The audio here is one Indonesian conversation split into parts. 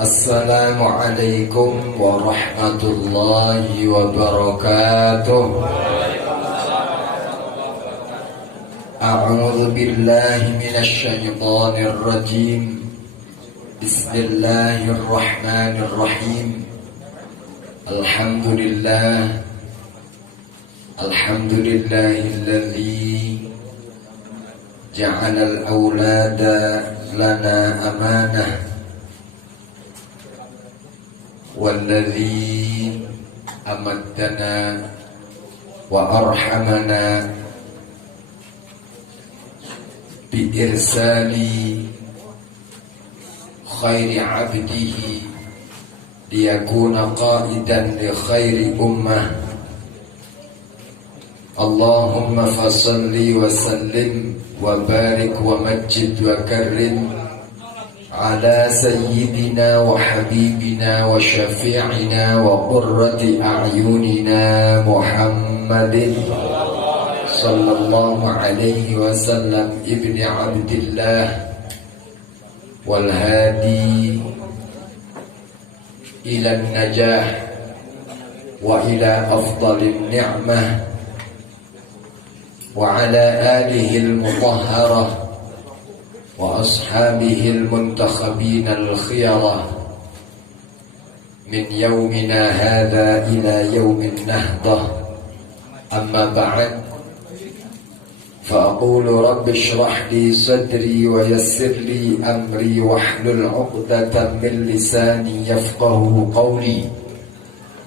Assalamualaikum warahmatullahi wabarakatuh. A'udzu billahi minasy syaithanir rajim. Bismillahirrahmanirrahim. Alhamdulillahilladzi ja'ala al-awlada lana amanah. Walladzi amaddana wa arhamana bi irsali khairi abdihi liyakuna qaidan li khairi ummah. Allahumma fasalli wa sallim wa barik wa majid wa karrim ala sayyidina wa habibina wa syafi'ina wa qurrati a'yunina Muhammadin sallallahu alaihi wasallam ibni Abdillah wal hadi ila najah wa ila afdalin ni'mah wa ala alihi al-mutahharah wa ashabihi al-muntakhabin al-khiyarah min yawmina hadha ila yawmin nahdah. Amma ba'd, fa aqulu rabbi shrah li sadri wa yassir li amri wahlul 'uqdatam min lisani yafqahu qawli.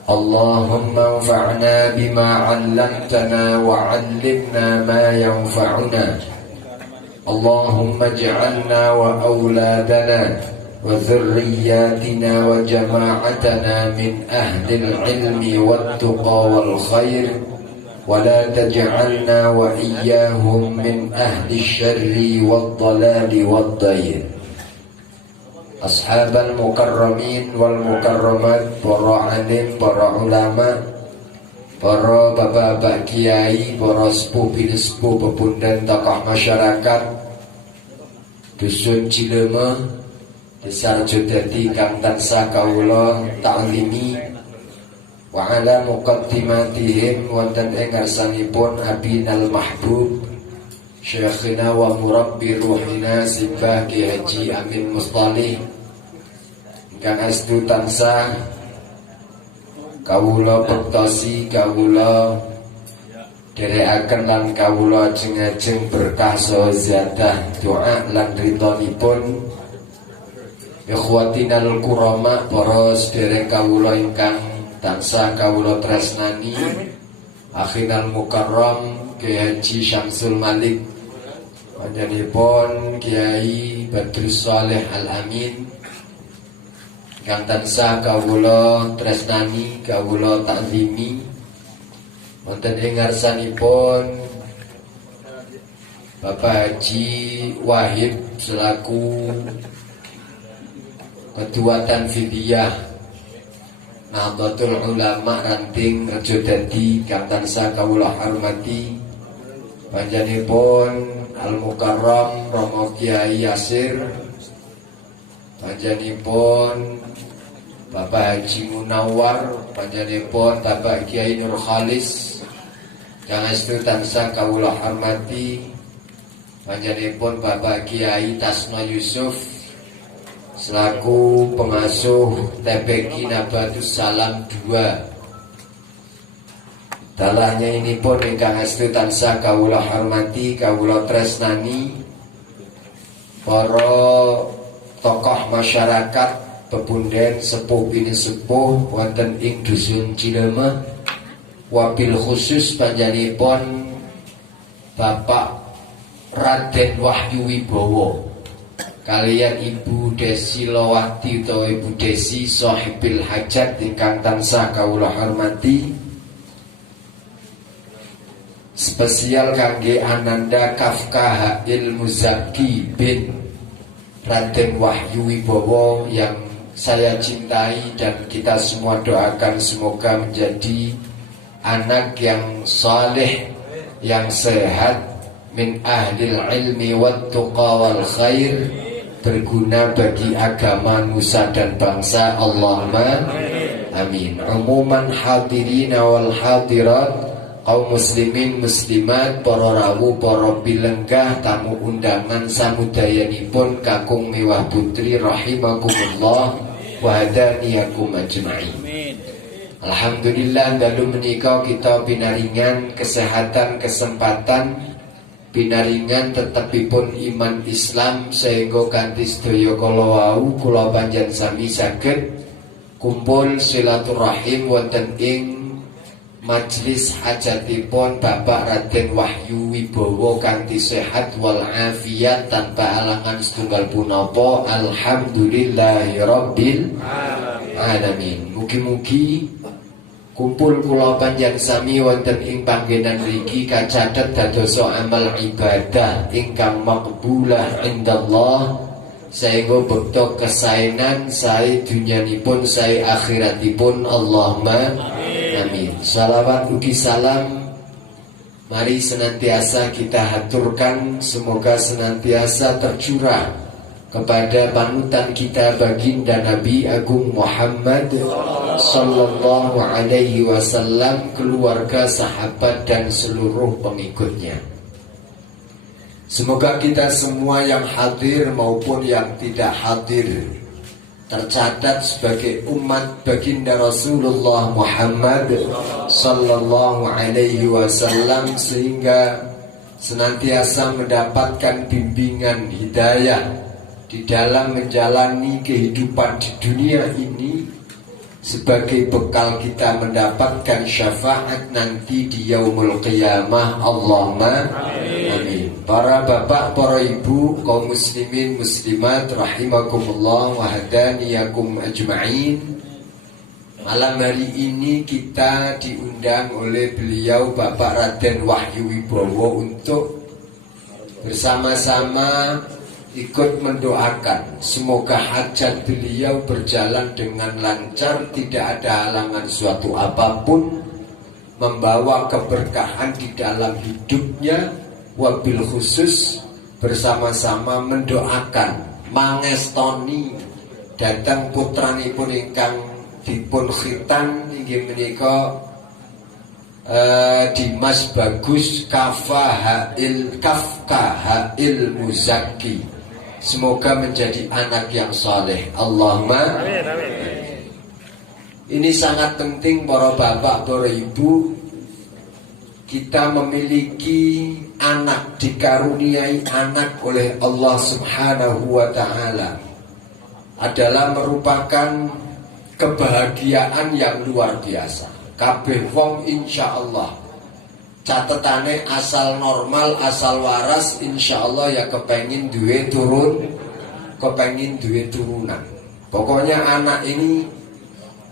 Allahumma anfa'na bima 'allamtana wa 'allimna ma yanfa'una. Allahumma ij'alna wa awladana wa dhurriyyatina wa jama'atana min ahlil ilmi wat tuqa wal khair, wa la taj'alna wa iyyahum min ahli syarri wad dalali wad dayr. Ashabal mukarramin wal mukarramat, para alim, para ulama, para bapak-bapak kiai, para sepuh binispuh, pepundhen tokoh masyarakat Dusun Cilema, Desa Arjodadi kang tansah kawula ta'limi, wa ala muqaddimatihim wonten ing ngarsanipun Abinal Mahbub Syekhina wa murabbi ruhina Simbah Ki Haji Amin Mustalih ingkang astu tansah kawula bektosi, kawula derekaken lan kawula ajeng-ajeng berkah saha ziyadah doa lan ridhonipun ikhwatinal kurama, para sedherek kawula ingkang tansah kawula tresnani, akhinal mukarram Kiai Haji Syamsul Malik, panjenenganipun Kiai Badrus Shalih Al-Amin ingkang tansah kawula tresnani, kawula ta'zimi, wonten ing ngarsanipun Bapak Haji Wahid selaku Ketua Tanfidiyah Nahdlatul Ulama Ranting Arjodadi kang tansah kawula hormati, panjenenganipun Al Mukarram Romo Kiai Yasir, panjenenganipun Bapak Haji Munawar, panjenenganipun Bapak Kiai Nur Khalis kang astu tansah kawula hormati, panjenenganipun Bapak Kiai Tasno Yusuf selaku pengasuh TPQ Nabatus Salam 2. Dalahnya ini pun ingkang astu tansah kawula hormati, kawula tresnani, para tokoh masyarakat, pepundhen sepuh bini sepuh wonten ing Dusun Cilema, wabil khusus panjenenganipun Bapak Raden Wahyu Wibowo kalian Ibu Desi Lowati atau Ibu Desi Sohibil Hajat ingkang tansah kawula hormati. Spesial kangge Ananda Kafka Hail Muzaki bin Raden Wahyu Wibowo yang saya cintai dan kita semua doakan semoga menjadi anak yang saleh, yang sehat, min ahlil ilmi wat tuqa wal khair, berguna bagi agama, nusa dan bangsa. Allahumma amin. Umuman hadirina wal hadirat, kaum muslimin muslimat, para rawuh, para bilenggah, tamu undangan samudayanipun kakung miwah putri rahimakumullah wa hadaniyakum ajma'in. Alhamdulillah dalu menika kita pinaringan kesehatan, kesempatan, pinaringan tetepipun iman Islam sehingga kanthi sedaya kala wau kula panjenengan sami saged kumpul silaturahim wonten ing majelis hajatipun Bapak Raden Wahyu Wibowo kanthi sehat wal afiat tanpa alangan setunggal punapa. Alhamdulillahirabbil alamin. Mugi-mugi kumpul kula panjenengan sami wonten ing panggenan mriki kacathet dadosa amal ibadah ingkang maqbulah indallah sehingga bekto kesaenan sae dunyanipun sae akhiratipun. Allahumma amin. Salawat ugi salam mari senantiasa kita haturkan, semoga senantiasa tercurah kepada panutan kita baginda Nabi Agung Muhammad sallallahu alaihi wasallam, keluarga, sahabat dan seluruh pengikutnya. Semoga kita semua yang hadir maupun yang tidak hadir tercatat sebagai umat baginda Rasulullah Muhammad sallallahu alaihi wasallam, sehingga senantiasa mendapatkan bimbingan hidayah di dalam menjalani kehidupan di dunia ini sebagai bekal kita mendapatkan syafaat nanti di yaumul qiyamah. Allahumma amin. Para bapak, para ibu, kaum muslimin muslimat rahimakumullah wa hadaniyakum ajma'in. Malam hari ini kita diundang oleh beliau Bapak Raden Wahyu Wibowo untuk bersama-sama ikut mendoakan semoga hajat beliau berjalan dengan lancar, tidak ada halangan suatu apapun, membawa keberkahan di dalam hidupnya. Wabil khusus bersama-sama mendoakan mangestoni datang putranipun ingkang dipun khitan inggih menika Dimas Bagus Kafkahail Muzaki. Semoga menjadi anak yang saleh. Allahumma amin. Ini sangat penting para bapak, para ibu. Kita memiliki anak, dikaruniai anak oleh Allah Subhanahu wa ta'ala adalah merupakan kebahagiaan yang luar biasa. Kabeh wong insyaallah catetane asal normal, asal waras, insyaallah ya kepengin duwe turunan. Pokoknya anak ini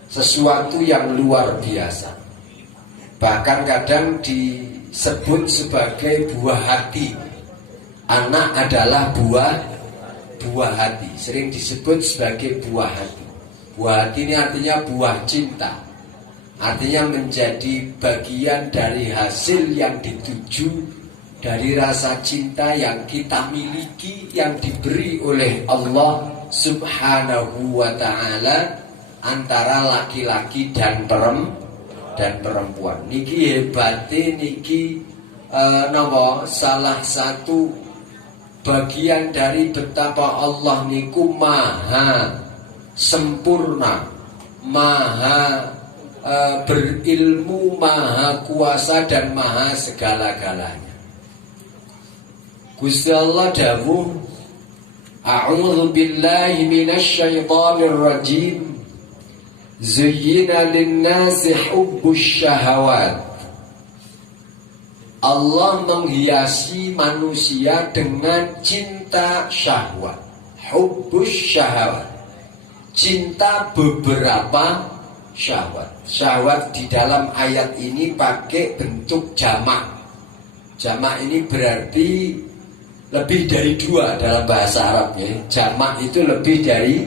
sesuatu yang luar biasa. Bahkan kadang disebut sebagai buah hati. Anak adalah buah hati. Sering disebut sebagai buah hati. Buah hati ini artinya buah cinta. Artinya menjadi bagian dari hasil yang dituju dari rasa cinta yang kita miliki, yang diberi oleh Allah Subhanahu wa ta'ala antara laki-laki dan perempuan. Niki hebate niki salah satu bagian dari betapa Allah niku maha sempurna, maha berilmu, maha kuasa dan maha segala-galanya. Gusti Allah dawuh, a'udzu billahi minasyaitonir rajim. Zuyyina lin-nasi hubbus syahawat. Allah menghiasi manusia dengan cinta syahwat. Hubbus syahwat, cinta beberapa syahwat. Syahwat di dalam ayat ini pakai bentuk jamak. Jamak ini berarti lebih dari dua dalam bahasa Arab ya. Jamak itu lebih dari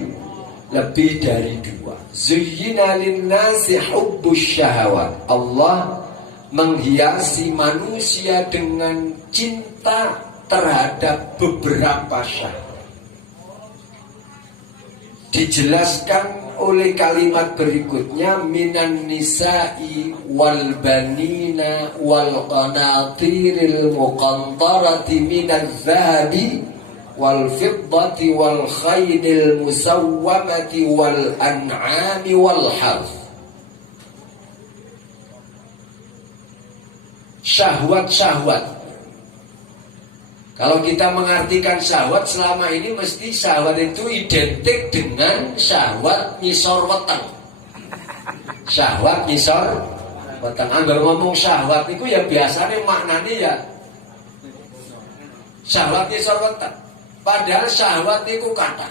dua. Zuyyina lin-nasi hubbus syahawat. Allah menghiasi manusia dengan cinta terhadap beberapa syahwat. dijelaskan oleh kalimat berikutnya, minan nisa'i wal banina wal qanatiril muqantarati minaz zahabi wal fiddati wal khaydil musawwamati wal an'ami wal harth. Syahwat-syahwat. Kalau kita mengartikan syahwat selama ini mesti syahwat itu identik dengan syahwat ngisor weteng. Syahwat ngisor weteng. Angger ngomong syahwat itu ya biasanya maknanya ya syahwat ngisor weteng. Padahal syahwat itu kata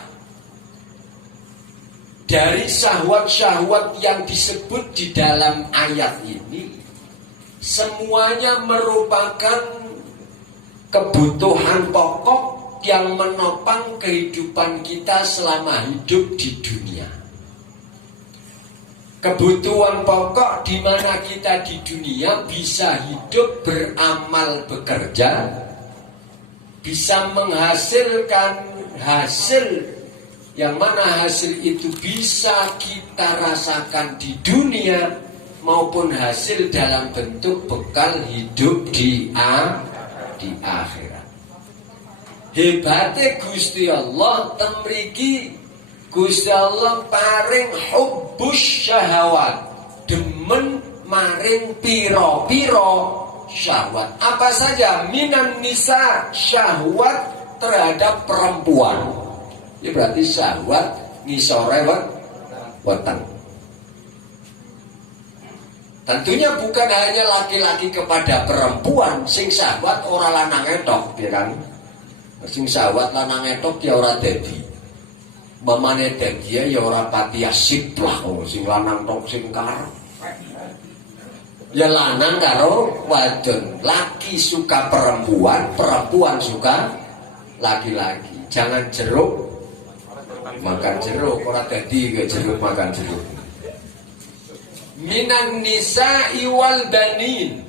dari syahwat-syahwat yang disebut di dalam ayat ini, semuanya merupakan kebutuhan pokok yang menopang kehidupan kita selama hidup di dunia. Kebutuhan pokok di mana kita di dunia bisa hidup, beramal, bekerja, bisa menghasilkan hasil yang mana hasil itu bisa kita rasakan di dunia maupun hasil dalam bentuk bekal hidup di akhirat. Hebatnya Gusti Allah temriki, Gusti Allah paring hubbus syahwat, demen maring piro-piro syahwat. Apa saja? Minan nisa, syahwat terhadap perempuan. Ini berarti syahwat ngisore weteng. Tentunya bukan hanya laki-laki kepada perempuan, sing syahwat ora lanang etok, ya kan? Sing syahwat lanang etok ya ora dadi. Mamane dadi ya ora pati asip lah, sing lanang tok sing karep. Ya lanang karo wadon, laki suka perempuan, perempuan suka laki-laki. Jangan jeruk makan jeruk, ora dadi jeruk makan jeruk. Minan nisa'i wal banin.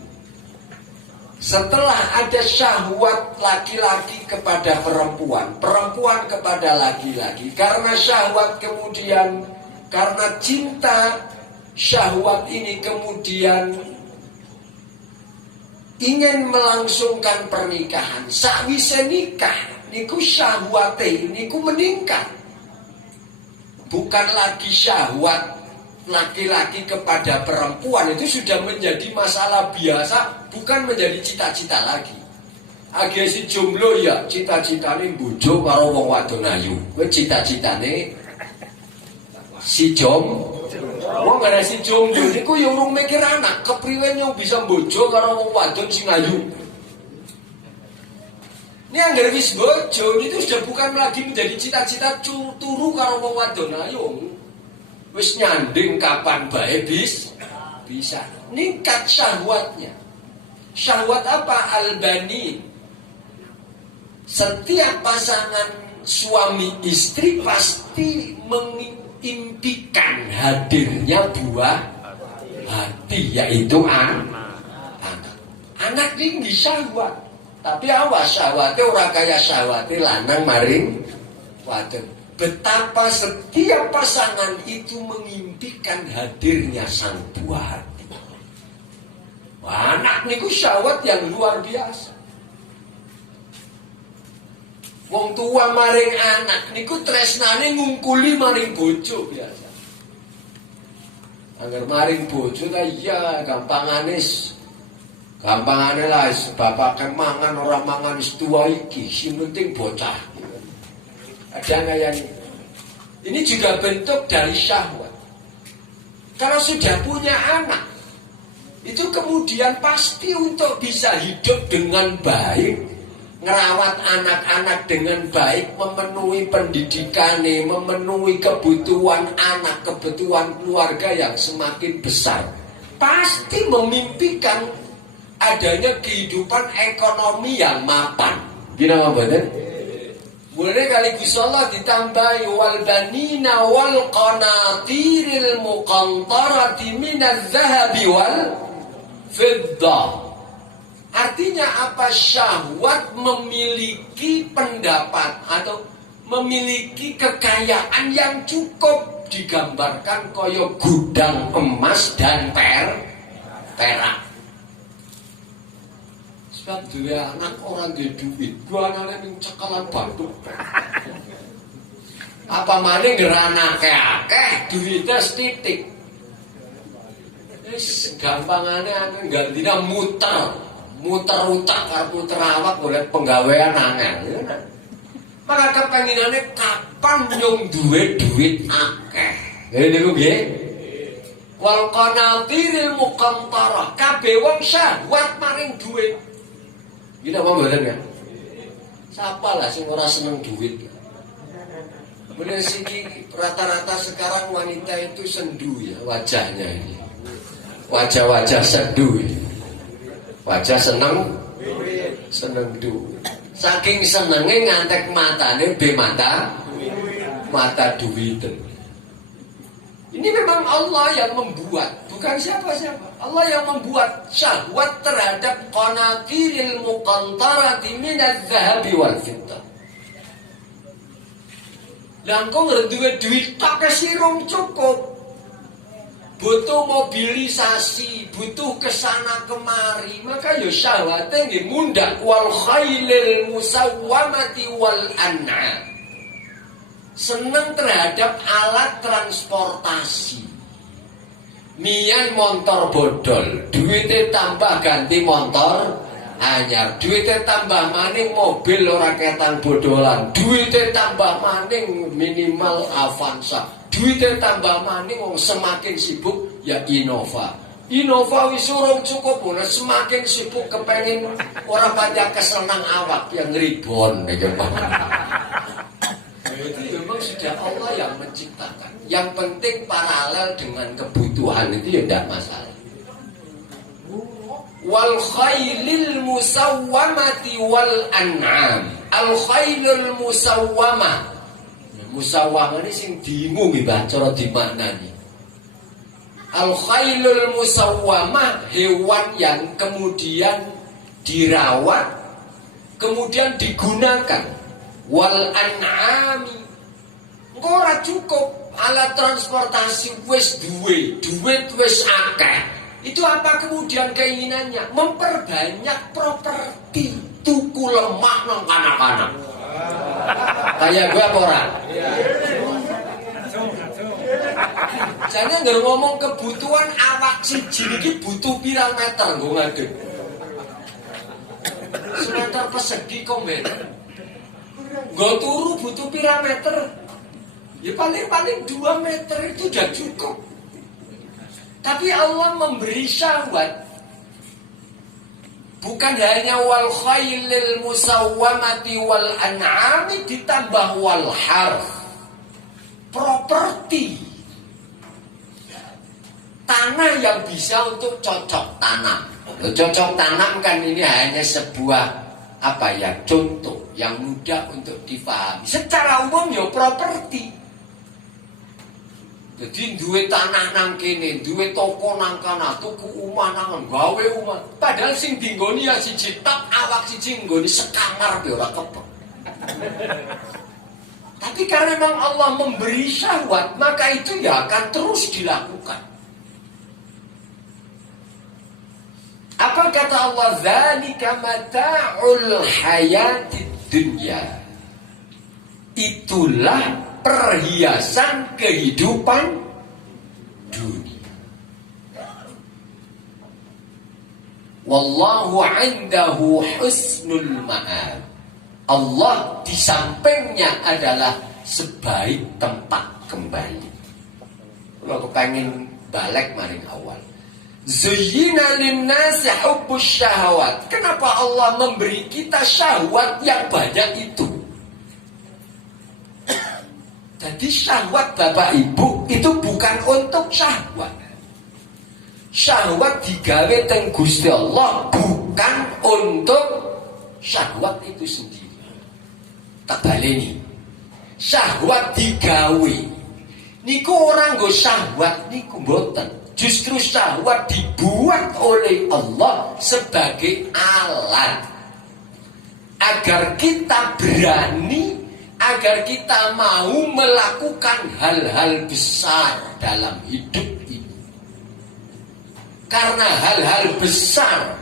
Setelah ada syahwat laki-laki kepada perempuan, perempuan kepada laki-laki, karena syahwat kemudian, karena cinta, syahwat ini kemudian ingin melangsungkan pernikahan. Sakwise nikah niku syahwate niku meningkat. Bukan lagi syahwat laki-laki kepada perempuan, itu sudah menjadi masalah biasa, bukan menjadi cita-cita lagi. Age si jomblo ya cita-citane bojo karo wong wadon ayu. Kowe cita-citane si wong gara si jomblo niku ya urung mikir anak, kepriwe yang bisa bojo karo wong wadon sing ayu. Ini anggere wis bojo itu sudah bukan lagi menjadi cita-cita turu karo wong wadon ayu. Wis nyanding kapan bae bisa ningkat syahwatnya. Syahwat apa? Albani. Setiap pasangan suami istri pasti mengimpikan hadirnya buah hati, yaitu anak. Anak tinggi syahwat. Tapi awas syahwatnya ora kaya syahwatnya lanang maring wadon. Betapa setiap pasangan itu mengimpikan hadirnya sang buah hati. Wah, anak niku syahwat yang luar biasa. Wong tua maring anak niku tresnane ngungkuli maring bojo biasa. Agar maring bojo ta iya gampangane lah bapak kemangan orang mangan wis tua iki, sing penting bocah. Ada yang ini juga bentuk dari syahwat. Kalau sudah punya anak, itu kemudian pasti untuk bisa hidup dengan baik, ngerawat anak-anak dengan baik, memenuhi pendidikannya, memenuhi kebutuhan anak, kebutuhan keluarga yang semakin besar. Pasti memimpikan adanya kehidupan ekonomi yang mapan. Gimana betul? Boleh kali Gusti Allah ditambahi wal banina wal qanatiril muqantarati minaz zahabi wal fiddah. Artinya apa? Syahwat memiliki pendapat atau memiliki kekayaan yang cukup, digambarkan koyo gudang emas dan perak. Sebab dua anak orang dia duit, dua anaknya yang cekalan batu. Apa maning gerana akeh duitnya setitik. Gampangane gantina muter utak karo muter awak boleh penggawean angel. Maka kepenginane kapan nyung duwe duit akeh. Ngene niku nggih. Wal qanatiril muqantara, kabeh wong syahwat maring duit. Iki apa mboten ya? Siapa lah sing ora seneng duit? Bener sih, rata-rata sekarang wanita itu sendu ya wajahnya ini. Wajah-wajah sendu ya. Wajah seneng duit. Saking senenge ngantek matane be mata duwiten. Ini memang Allah yang membuat, bukan siapa-siapa. Allah yang membuat syahwat terhadap qanatiril muqantarati minadz zahabi wal fiddah. Lah kok ngerduwe duit tak kesirung cukup. Butuh mobilisasi, butuh kesana kemari, maka ya syahwatnya nggih mundak. Wal khailil musawwamati wal an'am, seneng terhadap alat transportasi. Mian motor bodol, duitnya tambah ganti motor anyar, duitnya tambah maning mobil ora ketang bodolan, duitnya tambah maning minimal Avanza, duitnya tambah maning semakin sibuk ya Innova wis urung cukup, semakin sibuk kepengen orang banyak kesenang awak yang ribon. Itu memang sudah Allah yang menciptakan. Yang penting paralel dengan kebutuhan itu ya tidak masalah. Wal khailil musawwamati wal an'am. Al khailul musawwamah. Musawwamah ini sing bingung iki cara dimaknani. Al khailul musawwamah, hewan yang kemudian dirawat, kemudian digunakan. Wal an'ami, engko ora cukup alat transportasi wis duwe, duit wis akeh. Itu apa kemudian keinginannya? Memperbanyak properti, tuku lemah nang kanak-kanak. Kayak gue apa ora? Jangan nggak ngomong kebutuhan awak siji iki butuh pirang meter nggo ngadeg. Semeter persegi kok meter. Nggo turu butuh pirang meter? Ya paling 2 meter itu sudah cukup. Tapi Allah memberi syahwat. Bukan hanya wal khailil musawwamati wal an'ami, ditambah wal harf, properti, tanah yang bisa untuk cocok tanam. Cocok tanam kan ini hanya sebuah contoh yang mudah untuk difahami. Secara umum ya properti. Jadi duwe tanah nang kene, duwe toko nang kana, tuku omah nang gawe omah. Padahal sing dinggoni ya siji tok, awak siji nggoni sekamar ya ora kepek. Tapi karena memang Allah memberi syahwat, maka itu ya akan terus dilakukan. Apa kata Allah? Dzalika mata'ul hayatid dunya. Itulah perhiasan kehidupan dunia. Wallahu 'indahu husnul ma'ab. Allah di sampingnya adalah sebaik tempat kembali. Kalau kepengen balik maring awal. Zuyyina linnasi hubbus syahwat. Kenapa Allah memberi kita syahwat yang banyak itu? Jadi syahwat Bapak Ibu itu bukan untuk syahwat. Syahwat digawe teng Gusti Allah bukan untuk syahwat itu sendiri. Tak baleni. Syahwat digawe niku orang nggo syahwat niku mboten. Justru syahwat dibuat oleh Allah sebagai alat agar kita berani, agar kita mau melakukan hal-hal besar dalam hidup ini. Karena hal-hal besar,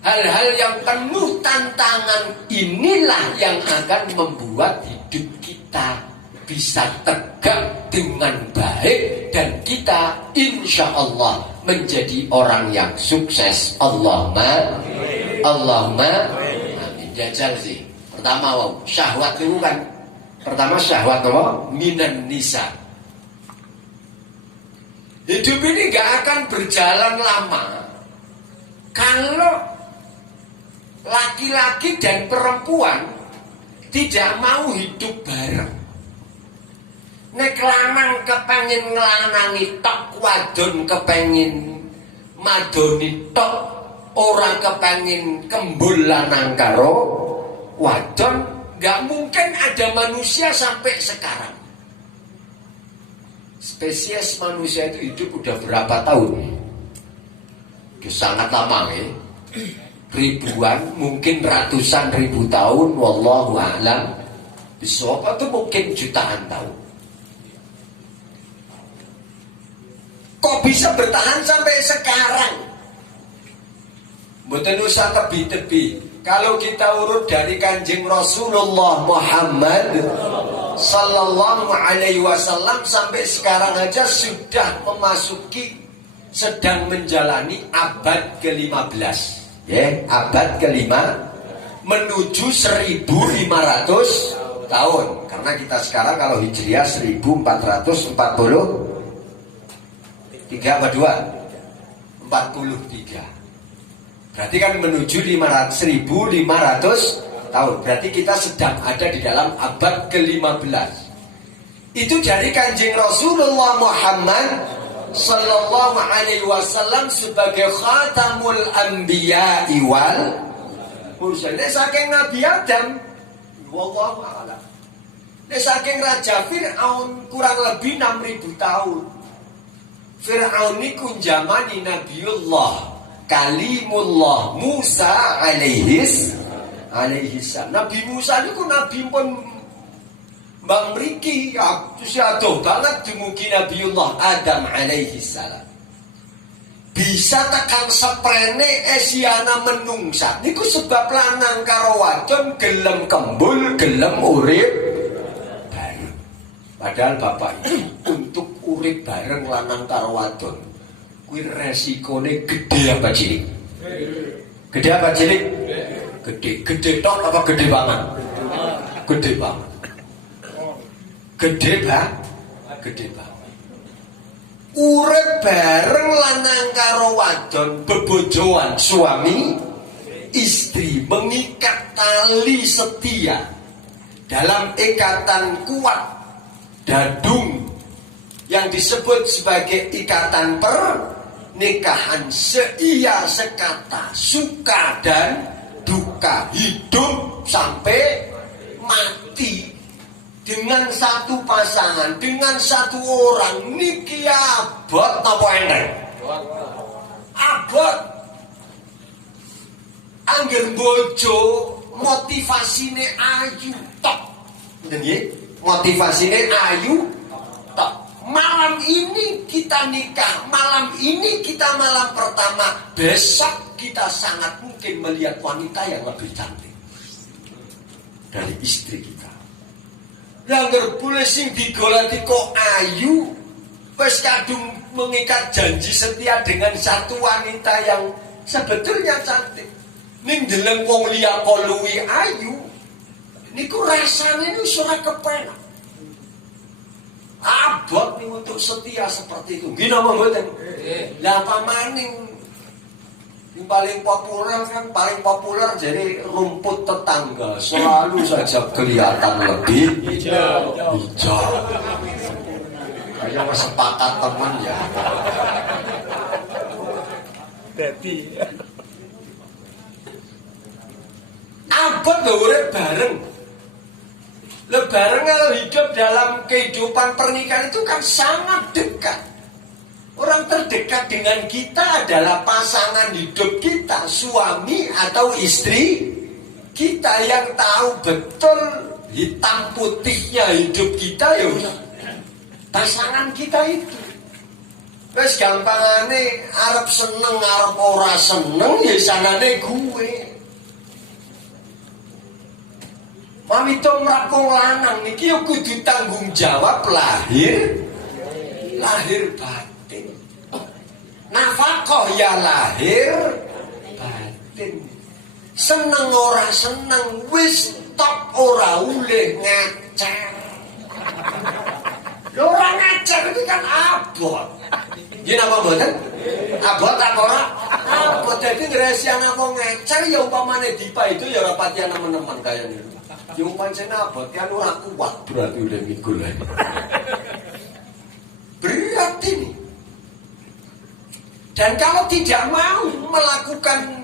hal-hal yang penuh tantangan inilah yang akan membuat hidup kita bisa tegak dengan baik dan kita insya Allah menjadi orang yang sukses. Allahumma amin. Jajal sih. Pertama syahwat itu kan. Pertama syahwat minan nisa. Hidup ini gak akan berjalan lama kalau laki-laki dan perempuan tidak mau hidup bareng. Nek lanang kepengin nglanangi tok, wadon kepengin madoni tok, orang kepengin kembul lanang karo wadon, gak mungkin ada manusia sampai sekarang. Spesies manusia itu hidup udah berapa tahun? Udah sangat lama ya. Ribuan, mungkin ratusan ribu tahun, wallahu a'lam. Bisawab itu mungkin jutaan tahun. Kok bisa bertahan sampai sekarang? Mboten usah tebi-tebi. Kalau kita urut dari Kanjeng Rasulullah Muhammad sallallahu alaihi wasallam sampai sekarang aja sudah memasuki, sedang menjalani abad ke-15. Ya, abad ke-5 menuju 1500 tahun. Karena kita sekarang kalau Hijriah 1440 3 apa 2? 43. Berarti kan menuju 1500 tahun. Berarti kita sedang ada di dalam abad ke-15. Itu dari Kanjeng Rasulullah Muhammad sallallahu alaihi wasallam sebagai khatamul anbiya'i wal mursalin. Saking Nabi Adam, wallahu a'lam. Saking Raja Fir'aun kurang lebih 6000 tahun. Fir'aun niku jamani Nabiullah Kalimullah Musa alaihis salam. Nabi Musa niku nabi pun bang mriki adoh banget dumugi Nabiullah Adam alaihis salam. Bisa tekan seprene esiana menungsat niku sebab lanang karo wadon gelem kembul gelem urip. Padahal bapak ini untuk urip bareng lanang karo wadon kuwi resikone gede apa cilik? Gede apa cilik? Gede tok apa gede banget? Gede banget. Gede banget. Urip bareng lanang karo wadon bebojoan suami istri mengikat tali setia dalam ikatan kuat dadung yang disebut sebagai ikatan pernikahan seia sekata, suka dan duka, hidup sampai mati dengan satu pasangan, dengan satu orang. Niki abot napa enten? Abot. Angger bojo motivasine ayu tok. Nggih? Motivasinya ayu tok. Malam ini kita nikah, malam ini kita malam pertama, besok kita sangat mungkin melihat wanita yang lebih cantik dari istri kita. Langgar boleh sing digolati kok ayu, wes kadung mengikat janji setia dengan satu wanita yang sebetulnya cantik. Ning deleng wong liya kok luwi ayu, niku rasanya ini surat kepenak. Abot nih untuk setia seperti itu. Gini apa mboten? Lah pamaning yang paling populer jadi rumput tetangga selalu saja kelihatan lebih hijau. Kayaknya sepakat teman ya. Jadi abot gak urip bareng. Lebaran kalau hidup dalam kehidupan pernikahan itu kan sangat dekat. Orang terdekat dengan kita adalah pasangan hidup kita, suami atau istri kita yang tahu betul hitam putihnya hidup kita ya pasangan kita itu. Wes gampangane arep seneng arep ora seneng ya sanane gue. Mami tumrap wong lanang niki yo kudu tanggung jawab lahir batin. Nafkah ya lahir batin. Seneng ora seneng wis top ora uleh ngacer. Lho ora ngacer iki kan abot. Yen apa mboten? Abot apa ora? Abot dadi ngresi anak wong ngacer ya umpamane dipa itu ya ora patian nemen-nemen kaya niku. Yung pancen abot kan ora kuat berarti udah mikul. Berat ini. Dan kalau tidak mau melakukan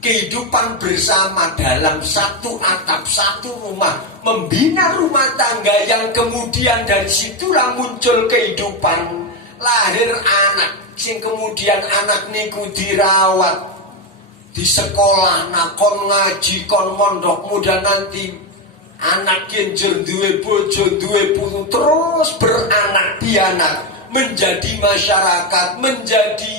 kehidupan bersama dalam satu atap, satu rumah, membina rumah tangga yang kemudian dari situlah muncul kehidupan, lahir anak, sing kemudian anak niku dirawat di sekolah, nakon ngaji, kon mondok, mudah nanti anak genjer duwe bojo, duwe putu, terus beranak pianak, menjadi masyarakat, menjadi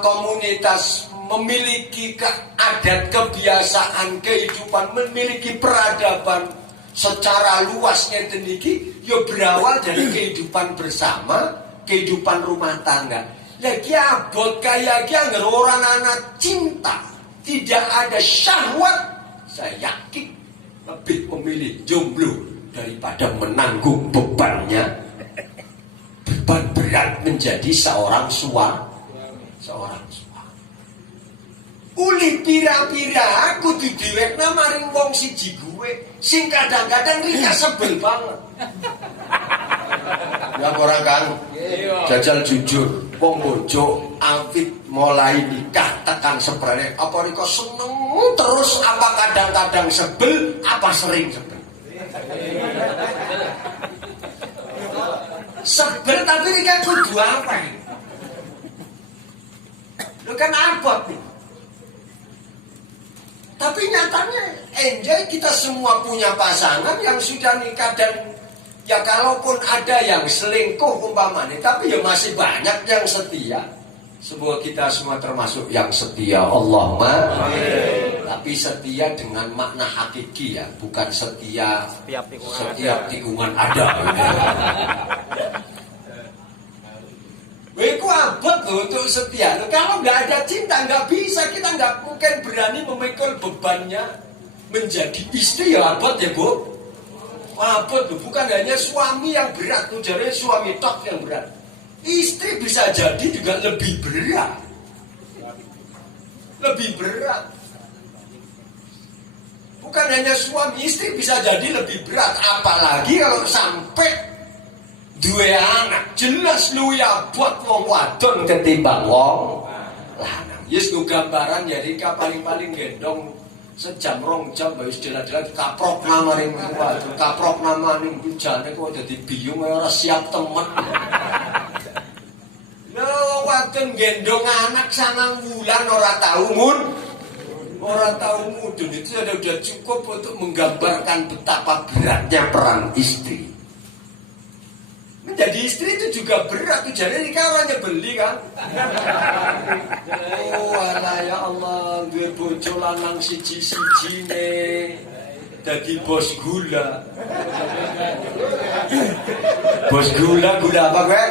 komunitas, memiliki adat kebiasaan kehidupan, memiliki peradaban secara luasnya demikian, ya berawal dari kehidupan bersama, kehidupan rumah tangga. Lagi abot kayak yang orang anak cinta, tidak ada syahwat, saya yakin lebih memilih jomblo daripada menanggung bebannya. Beban berat menjadi seorang suami. Uli pira-pira aku didiwekna maring wong siji gue sing kadang-kadang rika sebel banget. Ya orang kan jajal jujur, wong bojo awit mulai nikah tekan sebrane apa rika seneng terus apa kadang-kadang sebel apa sering sebel. Sebel tapi rika kudu apa? Lu kan abot nih. Tapi nyatanya enjoy kita semua punya pasangan yang sudah nikah dan ya kalaupun ada yang selingkuh umpamanya, tapi ya masih banyak yang setia. Semoga kita semua termasuk yang setia, Allahumma amin. Tapi setia dengan makna hakiki ya, bukan setia setiap tikungan ada. Itu abot loh untuk setia. Kalau nggak ada cinta nggak bisa, kita nggak mungkin berani memikul bebannya menjadi istri ya abot ya bu. Abot loh, bukan hanya suami yang berat, jadi suami tok yang berat. Istri bisa jadi juga lebih berat. Lebih berat. Bukan hanya suami, istri bisa jadi lebih berat. Apalagi kalau sampai dua anak, jelas lu ya buat wong wadon ketimbang wong lanang. Yes ku gambaran ya Rika paling-paling gendong sejam rong jam wis jelas-jelas kaprok nama ring wadon, kaprok nama ning bujane kok dadi biyung ora siap temen. Lho wadon gendong anak 9 wulan ora tau mudun itu sudah cukup untuk menggambarkan betapa beratnya peran istri. Menjadi istri itu juga berat tuh, jadi ini kan orangnya beli kan. Oh alah ya Allah, gue bojo lanang siji-siji nih, jadi bos gula. Bos gula apa gue?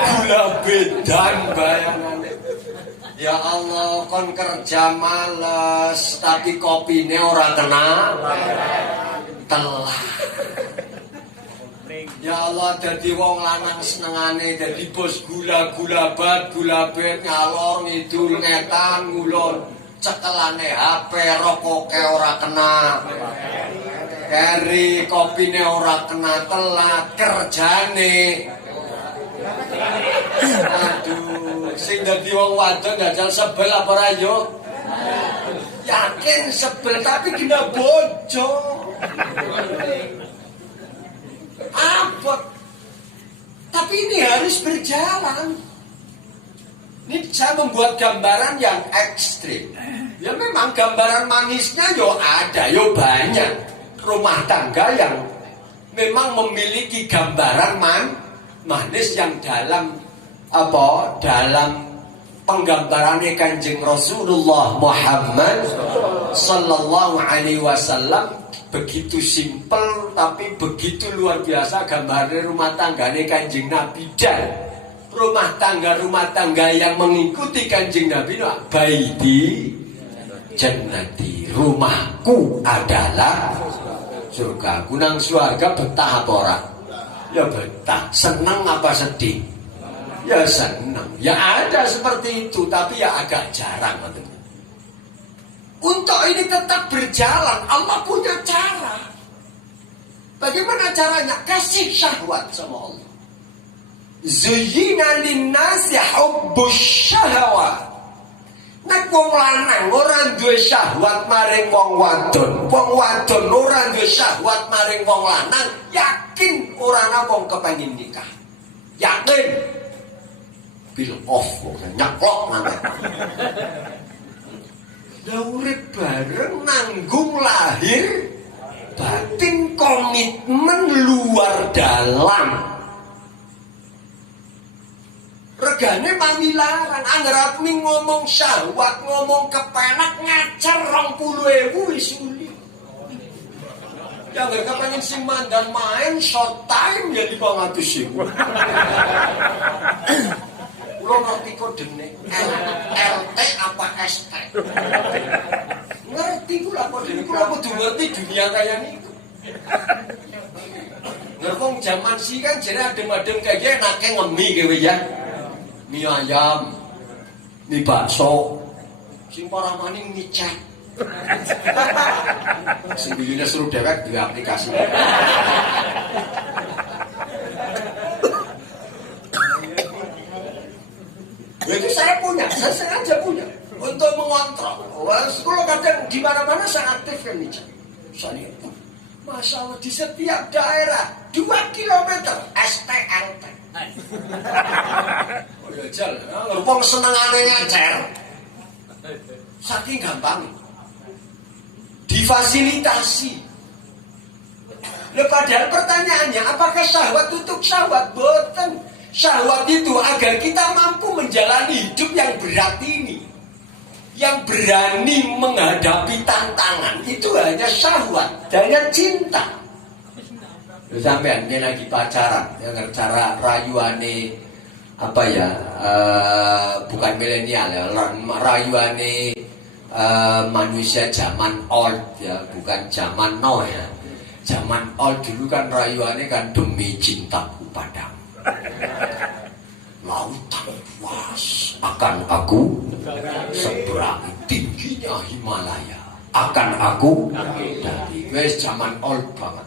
Gula bedan bayangan. Ya Allah, kon kerja males, tapi kopine ora kena telah. Ya Allah, jadi wong lanang senengane, jadi bos gula bat, gula bet, ngalor ngidul ngetan ngulon, cekelane HP, rokoke ora kena, keri kopine ora kena telat, kerjane. Aduh, sing dadi wong wadon jajal sebel apa ra yo? Yakin sebel tapi kena bojo. Abot. Tapi ini harus berjalan. Ini saya membuat gambaran yang ekstrim. Ya memang gambaran manisnya yo ada, yo banyak rumah tangga yang memang memiliki gambaran manis yang dalam penggambarannya Kanjeng Rasulullah Muhammad sallallahu alaihi wasallam begitu simpel tapi begitu luar biasa gambarnya rumah tangganya Kanjeng Nabi dan rumah tangga yang mengikuti Kanjeng Nabi baiti jannati, rumahku adalah surga. Kunang surga betah apa ora? Ya betah. Senang apa sedih? Ya senang. Ya ada seperti itu, tapi ya agak jarang. Untuk ini tetap berjalan, Allah punya cara. Bagaimana caranya? Kasih syahwat sama Allah. Zuyyina linnasi hubbus syahwat. Nek wong lanang ora duwe syahwat maring wong wadon, wong wadon ora duwe syahwat maring wong lanang, yakin ora ana wong kepengin nikah. Yakin. Bil off nyaklok nang. Lah urip bareng nanggung lahir batin komitmen luar dalam. Regane mami larang, anggar mi ngomong syahwat, ngomong kepenak ngacar 20.000 wis uli. Ya anggar kepengen sing mandan main short time ya 500.000. Kulo ngerti kodene LT apa ST. Ngerti kula kodene, kula kudu ngerti dunia kaya niku. Ngerti zaman sih kan jere adem-adem kaya enake ngemi kowe ya. Mie ayam, mie bakso, sing para maning mie cek. Sing biyune suruh dewek di aplikasi. Itu saya punya, saya sengaja punya untuk mengontrol. Kalau kadang di mana-mana saya aktif kan mie cek. Saya Masya Allah di setiap daerah 2 kilometer STLT. Oh ya jal, wong senengane nyacer. Saking gampang. Difasilitasi. Ya padahal pertanyaannya, apakah syahwat untuk syahwat? Boten. Syahwat itu agar kita mampu menjalani hidup yang berat ini. Yang berani menghadapi tantangan itu hanya syahwat, hanya cinta. Sampean ini lagi pacaran, ya cara rayuane bukan milenial ya, rayuane manusia zaman old ya, bukan zaman now ya. Zaman old dulu kan rayuane kan demi cintaku padamu. Lautan luas akan aku seberangi tingginya Himalaya akan aku dari wes zaman old banget.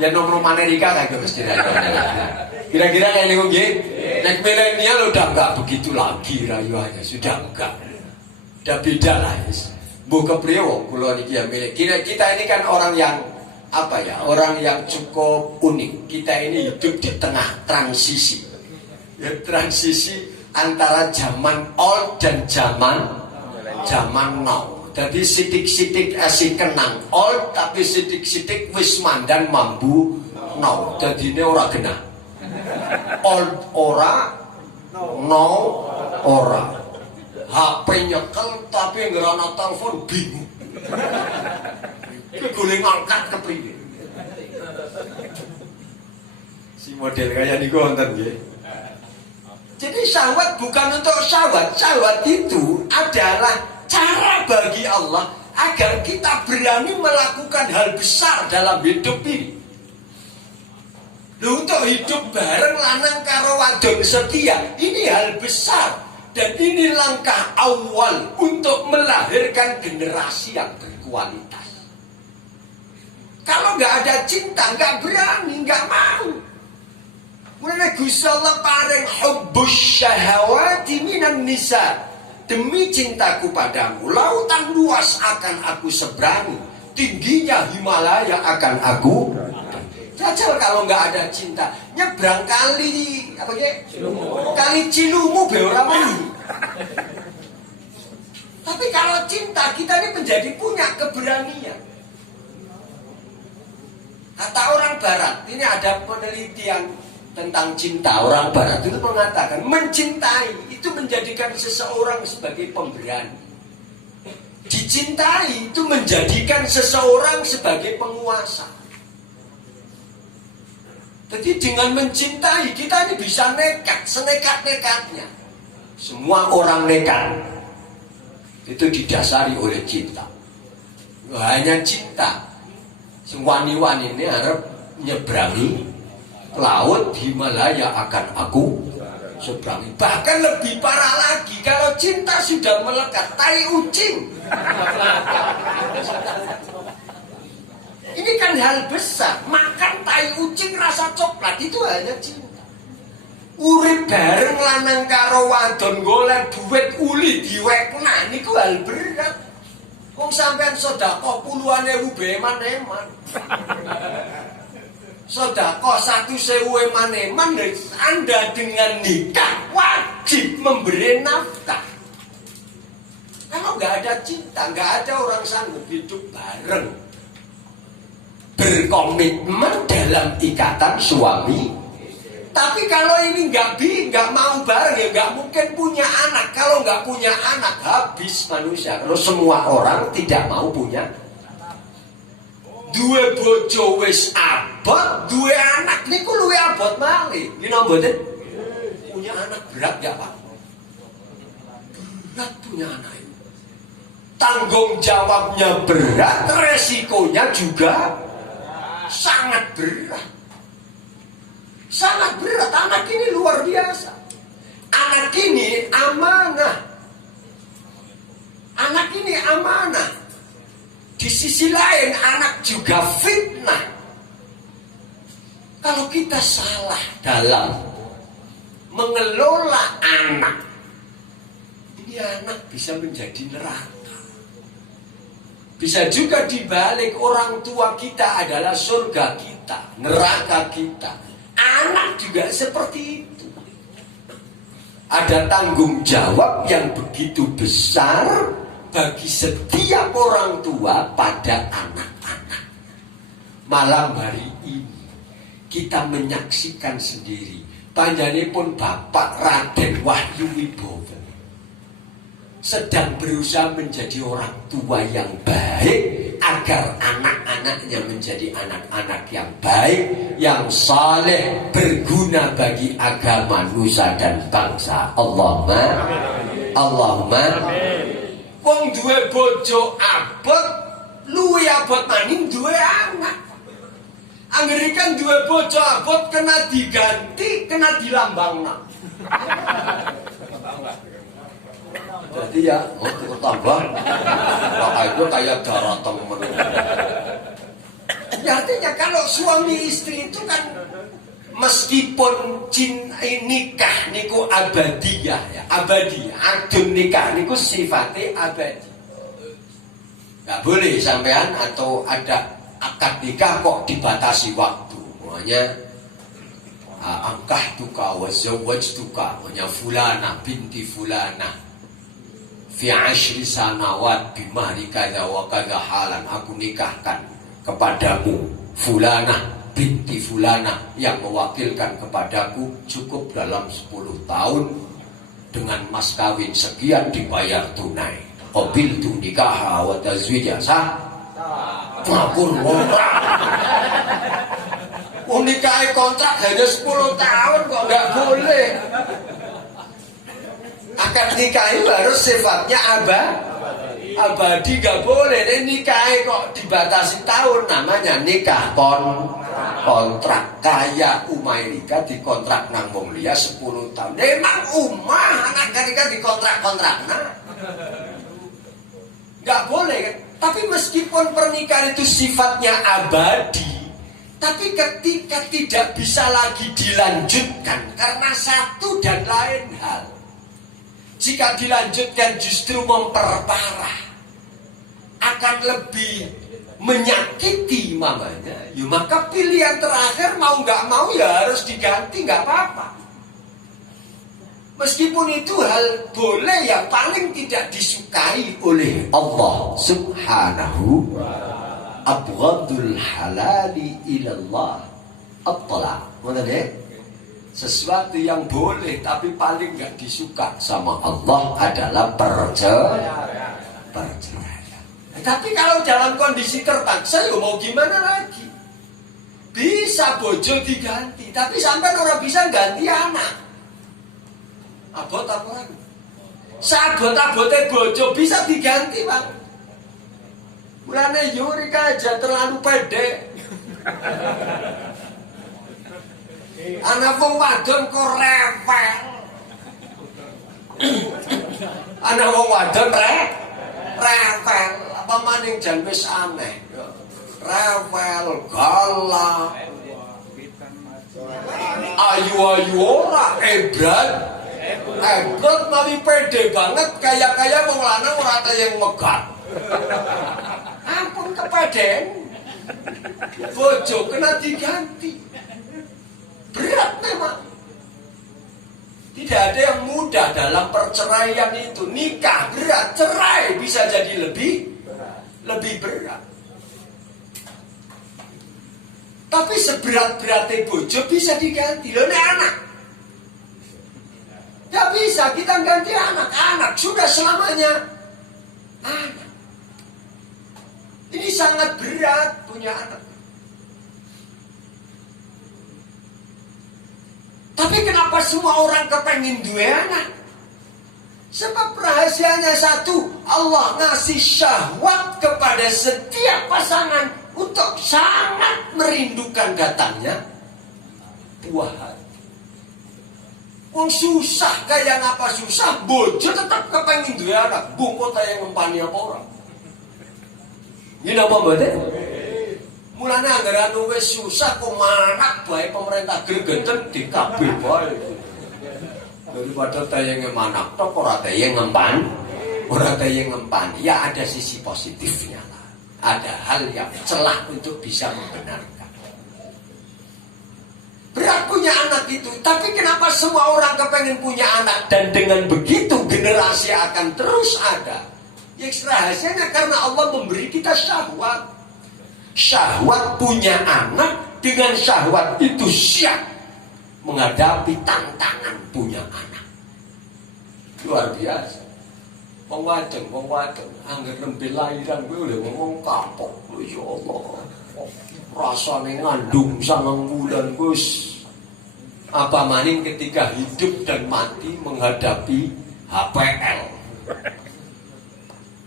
Ya nomor Amerika kayak mesti kira-kira kayak ini nggih. Nek milenial udah enggak begitu lagi rayuannya, sudah enggak. Udah beda lah guys. Mbok kepriye wong kula niki ya milik. Kita ini kan orang yang orang yang cukup unik. Kita ini hidup di tengah transisi. Ya transisi antara zaman old dan zaman now. Jadi sidik-sidik asih kenang old tapi sidik-sidik wis mandan mambu now. Jadi ini ora kena. Old ora, now ora. HP nyekel tapi ngerana telepon bingung. Golek ngangkat kepriye. Si model kayak niku wonten nggih. Jadi syahwat bukan untuk syahwat. Syahwat itu adalah cara bagi Allah agar kita berani melakukan hal besar dalam hidup ini. Untuk hidup bareng lanang karo wadon setia, ini hal besar. Dan ini langkah awal untuk melahirkan generasi yang berkualitas. Kalau nggak ada cinta, nggak berani, nggak mau. Mulai Gusti Allah paring hubbus syahawati minan nisa. Demi cintaku padamu, lautan luas akan aku seberangi, tingginya Himalaya akan aku. Jajal kalau nggak ada cinta, nyebrang kali Kali Cilumu be ora meni. Tapi kalau cinta, kita ini menjadi punya keberanian. Kata orang Barat, ini ada penelitian tentang cinta. Orang Barat itu mengatakan mencintai itu menjadikan seseorang sebagai pemberani. Dicintai itu menjadikan seseorang sebagai penguasa. Jadi dengan mencintai kita ini bisa nekat, senekat-nekatnya. Semua orang nekat itu didasari oleh cinta. Hanya cinta. Wani-wani ini harap nyebrangi laut Himalaya akan aku seberangi. Bahkan lebih parah lagi, kalau cinta sudah melekat, tai ucing. Ini kan hal besar. Makan tai ucing rasa coklat itu hanya cinta. Urip bareng lanang karo wadon golek duit uli diwekna niku hal berat. Wong sampean sedekah puluhan ewu eman-eman. Sedekah 1.000 eman-eman, Anda dengan nikah wajib memberi nafkah. Kalau nggak ada cinta, nggak ada orang sanggup hidup bareng. Berkomitmen dalam ikatan suami. Tapi kalau ini nggak mau bareng, ya nggak mungkin punya anak. Kalau nggak punya anak, habis manusia. Kalau semua orang tidak mau punya dua bojo wis abot, dua anak niku luwih abot malih. Gino mboten? Punya anak berat gak Pak? Berat punya anak itu. Tanggung jawabnya berat, resikonya juga sangat berat. Sangat berat. Anak ini luar biasa. Anak ini amanah. Anak ini amanah. Di sisi lain anak juga fitnah. Kalau kita salah dalam mengelola anak, ini anak bisa menjadi neraka. Bisa juga dibalik, orang tua kita adalah surga kita, neraka kita. Anak juga seperti itu. Ada tanggung jawab yang begitu besar bagi setiap orang tua pada anak-anak. Malam hari ini kita menyaksikan sendiri panjenenganipun Bapak Raden Wahyu Wibowo sedang berusaha menjadi orang tua yang baik agar anak-anaknya menjadi anak-anak yang baik, yang saleh, berguna bagi agama, nusa dan bangsa. Allahumma wong duwe bojo abot, luwih abot maning duwe anak. Angerikan duwe bojo abot kena diganti, kena dilambangna. Jadi ya, tambah. Maka itu kayak darah temen. Ya, artinya kalau suami istri itu kan meskipun nikah niku abadiyah ya, abadi. Adun nikah niku sifatnya abadi. Gak boleh sampean atau ada akad nikah kok dibatasi waktu. Makanya angkah tuka wazawaj tuka, makanya fulana binti fulana fi 10 sanawat bimahri kada wa kada halan, aku nikahkan kepadamu fulana binti fulana yang mewakilkan kepadaku cukup dalam 10 tahun dengan mas kawin sekian dibayar tunai. Qabil tu nikah wa tazwija sah. Ngapun kontrak. Nikahi kontrak hanya 10 tahun kok nggak boleh. Akad nikah itu harus sifatnya abadi, gak boleh. Nikah kok dibatasi tahun, namanya nikah kontrak. Kayak Umairika dikontrak nang wong liya 10 tahun. Memang umah anak karika dikontrak-kontrak. Nah, gak boleh kan? Tapi meskipun pernikahan itu sifatnya abadi, tapi ketika tidak bisa lagi dilanjutkan karena satu dan lain hal, jika dilanjutkan justru memperparah, akan lebih menyakiti mamanya, ya maka pilihan terakhir mau nggak mau ya harus diganti, nggak apa-apa. Meskipun itu hal boleh yang paling tidak disukai oleh Allah Subhanahu. Abghadul halali ilallah at-talaq. Sesuatu yang boleh tapi paling gak disuka sama Allah adalah perceraian. Tapi kalau dalam kondisi terpaksa, ya mau gimana lagi? Bisa bojo diganti, tapi sampai orang bisa ganti anak. Abot apa lagi? Sabot-abotnya bojo bisa diganti, Bang. Mulane Yuri aja terlalu pede. Anak wong wadon kok rewel. Anak wong wadon rewel. Apa maning jan wis aneh. Rewel, galak. Ayu-ayu ora ebrat. Ebrat mari pede banget kaya-kaya wong lanang ora ta yang megat. Ampun kepaden. Bojo kena diganti. Berat memang. Tidak ada yang mudah dalam perceraian itu. Nikah berat, cerai bisa jadi lebih berat. Tapi seberat-beratnya bojo bisa diganti. Loh, ini anak. Gak bisa kita ganti anak. Anak sudah selamanya anak. Ini sangat berat punya anak. Tapi kenapa semua orang kepengen dua anak? Sebab rahasianya satu, Allah ngasih syahwat kepada setiap pasangan untuk sangat merindukan datangnya buah hati. Wong susah kayak apa susah, bojo tetap kepengen dua anak. Bungkot yang ngempani apa orang? Ini apa mbak? Mulane anggaran wis susah kok marak bae pemerintah gregeten di kabeh bae. Daripada tayang manak tok ora tayang ngempan, ora tayang ngempan. Ya ada sisi positifnya lah. Ada hal yang celah untuk bisa membenarkan. Berat punya anak itu, tapi kenapa semua orang kepengen punya anak dan dengan begitu generasi akan terus ada? Ya rahasianya karena Allah memberi kita syahwat. Syahwat punya anak, dengan syahwat itu siap menghadapi tantangan punya anak. Luar biasa. Wong wadon angger nembe lahiran kuwi lho ngomong kapok lho ya Allah. Rasane ngandung 9 bulan Gus. Apa maning ketika hidup dan mati menghadapi HPL.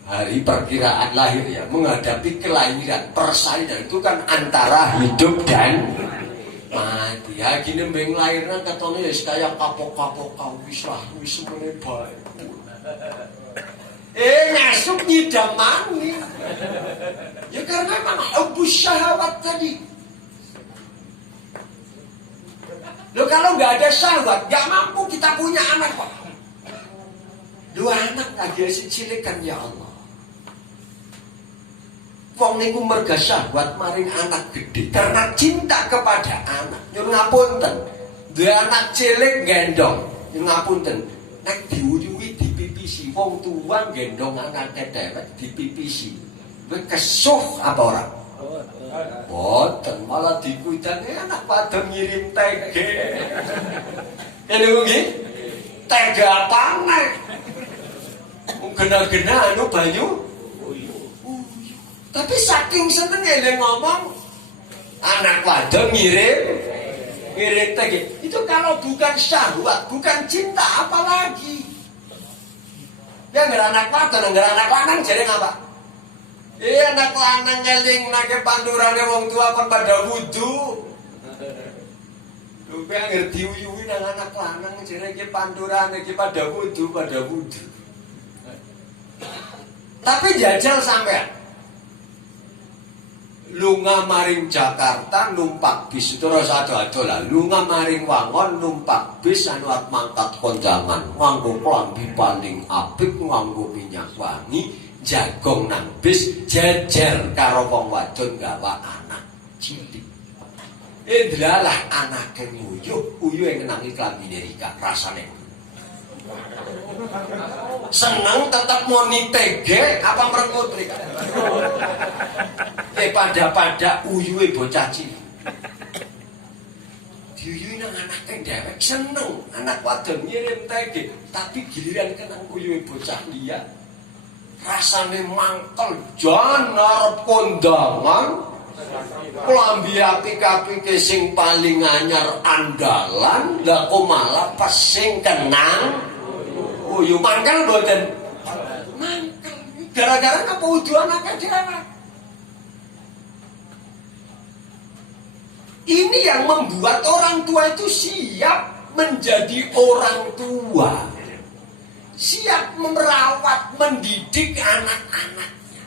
Hari perkiraan lahir ya, menghadapi kelahiran, persalinan itu kan antara hidup dan mati. Ya gini mbeng lahirnya katanya ya kayak kapok-kapok kau wis semene bae. Ngasuk nyidamani. Ya karena memang hubus syahwat tadi. Loh kalau nggak ada syahwat, nggak mampu kita punya anak Pak. 2 anak lagi si cilik kan ya Allah. Wong niku merga syahwat maring anak gede karena cinta kepada anak. Nyun ngapunten, duwe anak cilik gendong. Nyun ngapunten, nek diuyuwi dipipisi wong tua gendong anak dewek dipipisi. Kuwi kesuh apa ora? Boten, malah dikuitane anak padha ngirim tege. Kene nggih? Tege apane? Gena-gena anu banyu. Tapi saking senengnya dia ngomong anak wadon ngirim tege. Itu kalau bukan syahwat, bukan cinta, apalagi? Ya nggak anak wadon, nggak anak lanang jadi ngapa? Anak lanang ngeling nake pandurane wong tua kan pada wudu. Lupa ngerti uyuwi nang anak lanang jadi ke pandurane ke pada wudu. Tapi jajal sampean. Lunga maring Jakarta numpak bis itu rasa ado lah. Lunga maring Wangon numpak bis anu arep mangkat kondangan, nganggo klambi paling apik, nganggo minyak wangi, jagong nang bis jejer karo wong wadon gawa anak cilik. Delalah anake nguyuh yang ngenangi klambi Rika rasane. Seneng tetap mau nitege apa merenggut mereka. Pada uyuwe bocah cilik. Diuyui nang anake dhewek seneng, anak wadon ngirim tege, tapi giliran kenang uyuwe bocah liya rasane mangkel jan arep kondangan. Klambi apik-apike sing paling anyar andalan, lah kok malah pas sing kenang uyu mangkel mboten. Mangkel gara-gara napa udu anake dhewe. Ini yang membuat orang tua itu siap menjadi orang tua. Siap merawat, mendidik anak-anaknya.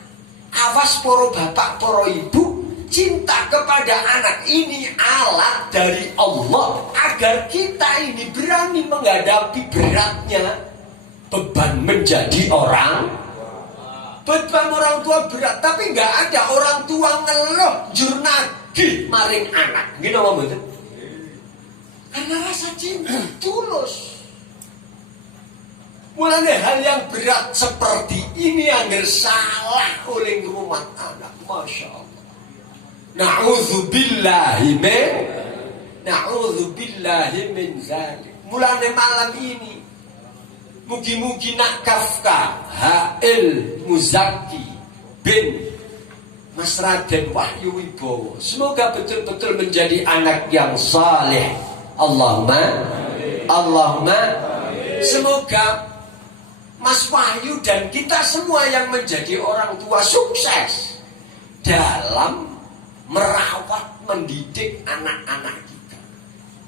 Awas poro bapak, poro ibu, cinta kepada anak ini alat dari Allah. Agar kita ini berani menghadapi beratnya beban menjadi orang. Beban orang tua berat, tapi nggak ada orang tua ngeluh jurnal maring anak, gitu apa betul? Karena rasa cinta tulus. Mulanya hal yang berat seperti ini yang salah oleh rumah anak, masya Allah. Na'udzubillahi min zalik. Mulanya malam ini, mugi-mugi nak Kafka H.L. Muzaki bin Mas Raden Wahyu Wibowo, semoga betul-betul menjadi anak yang saleh. Allahumma. Semoga Mas Wahyu dan kita semua yang menjadi orang tua sukses dalam merawat, mendidik anak-anak kita.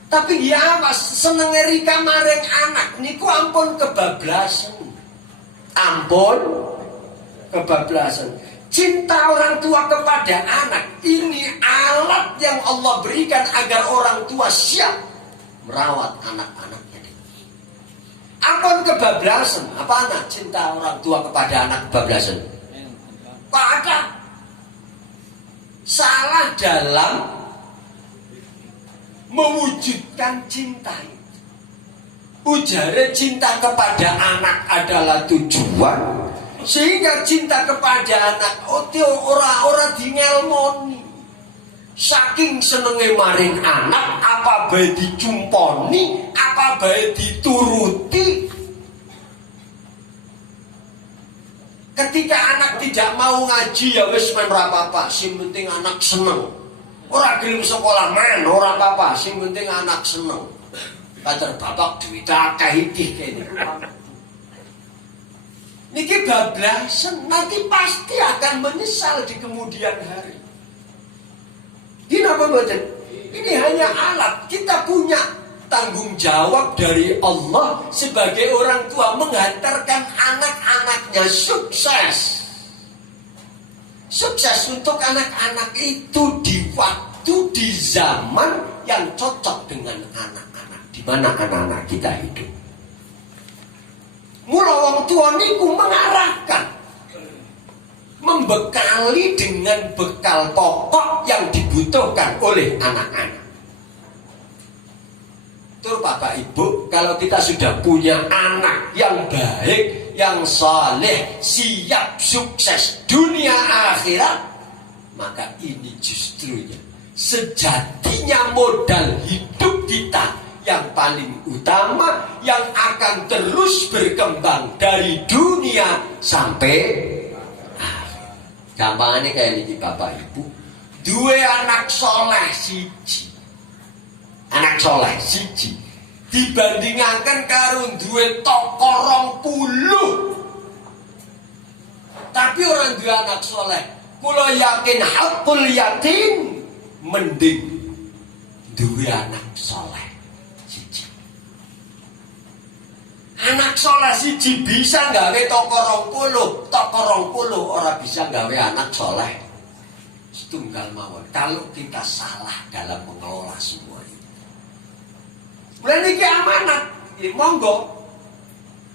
Tapi ya mas seneng Erika maring anak niku ampun kebablasan. Cinta orang tua kepada anak ini alat yang Allah berikan agar orang tua siap merawat anak-anaknya. Ampun kebablasan. Apa anak cinta orang tua kepada anak kebablasan? Pada salah dalam mewujudkan cinta itu. Ujare cinta kepada anak adalah tujuan. Sehingga cinta kepada anak ora dingelmoni. Saking senenge maring anak, apa bae dicumponi, apa bae dituruti. Ketika anak tidak mau ngaji ya wis men ora apa-apa, sing penting anak seneng. Ora gelem sekolah men ora apa-apa, sing penting anak seneng. Pacar bapak duit akeh iki kene. Niki bablasan, nanti pasti akan menyesal di kemudian hari. Ini apa betul? Ini hanya alat. Kita punya tanggung jawab dari Allah sebagai orang tua menghantarkan anak-anaknya sukses. Sukses untuk anak-anak itu di waktu, di zaman yang cocok dengan anak-anak. Di mana anak-anak kita hidup. Mula wong tua niku mengarahkan, membekali dengan bekal pokok yang dibutuhkan oleh anak-anak. Tur Bapak Ibu, kalau kita sudah punya anak yang baik, yang saleh, siap sukses dunia akhirat, maka ini justrunya sejatinya modal hidup kita yang paling utama, yang akan terus berkembang dari dunia sampai akhir. Gampangane kayak ini Bapak Ibu, dua anak soleh siji, anak soleh siji dibandingkan karo dua toko 20. Tapi orang dua anak soleh, kula yakin hakul yakin mending dua anak soleh. Anak soleh siji bisa gawe toko 20, toko 20 orang bisa gawe anak soleh setunggal mawon. Kalau kita salah dalam mengelola semua itu, mulai ini amanat. Monggo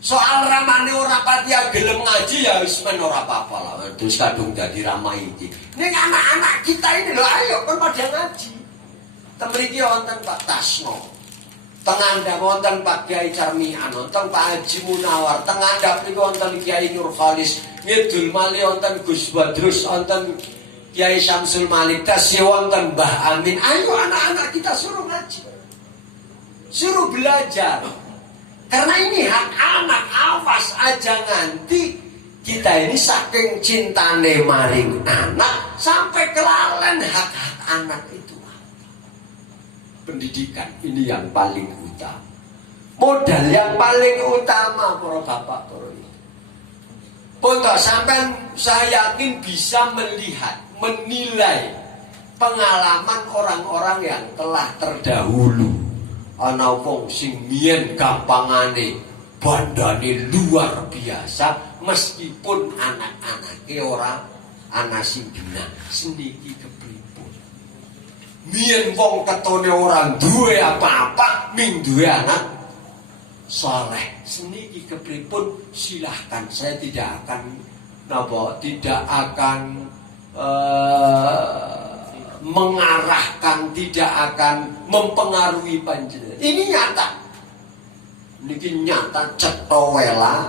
soal ramane ora pati gelem ngaji ya wis men ora apa-apa lah. Terus kadung dadi ramah iki. Ning anak-anak kita ini lho, ayo kan pada ngaji. Temriki wonten Pak Tasno, Tengandap wonten Pak Kiai Carmian, wonten Pak Haji Munawar, tengandap niku wonten Kiai Nur Khalis, ngidul malih wonten Gus Badrus, wonten Kiai Syamsul Malik, tasih wonten Mbah Amin. Ayo anak-anak kita suruh ngaji. Suruh belajar. Karena ini hak anak, awas aja nganti kita ini saking cintane maring anak sampai kelalen hak-hak anak itu. Pendidikan ini yang paling utama. Modal yang paling utama para bapak, para ibu. Pondok sampean saya yakin bisa melihat, menilai pengalaman orang-orang yang telah terdahulu. Ana wong sing mien gampangane bandane luar biasa meskipun anak-anake ora ana sing bina seniki kepripun. Mien wong ketone orang duwe apa-apa ming duwe anak soleh seniki kepripun silahkan, saya tidak akan mengarahkan, tidak akan mempengaruhi panjenengan. Ini nyata. Niki nyata cetowela.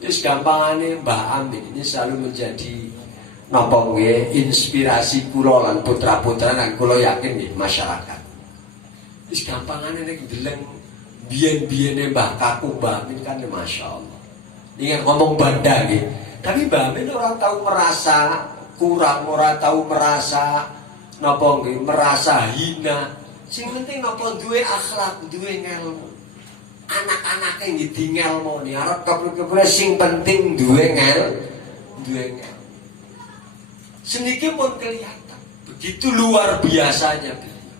Wis gampangane Mbah Amin ini selalu menjadi napa nggih inspirasi kula lan putra-putra lan kula yakin nggih masyarakat. Wis gampangane nek deleng biyen-biyene Mbah Kakung Mbah Amin kan masyaallah. Ini ngomong banda nggih. Tapi Mbah Amin orang tahu merasa kurang, ora tahu merasa napa nggih merasa hina. Sing penting napa duwe akhlak, duwe ngelmu. Anak-anake nggih dingelmoni arep kepripun sing penting duwe ngelmu. Seniki pun kelihatan begitu luar biasanya beliau.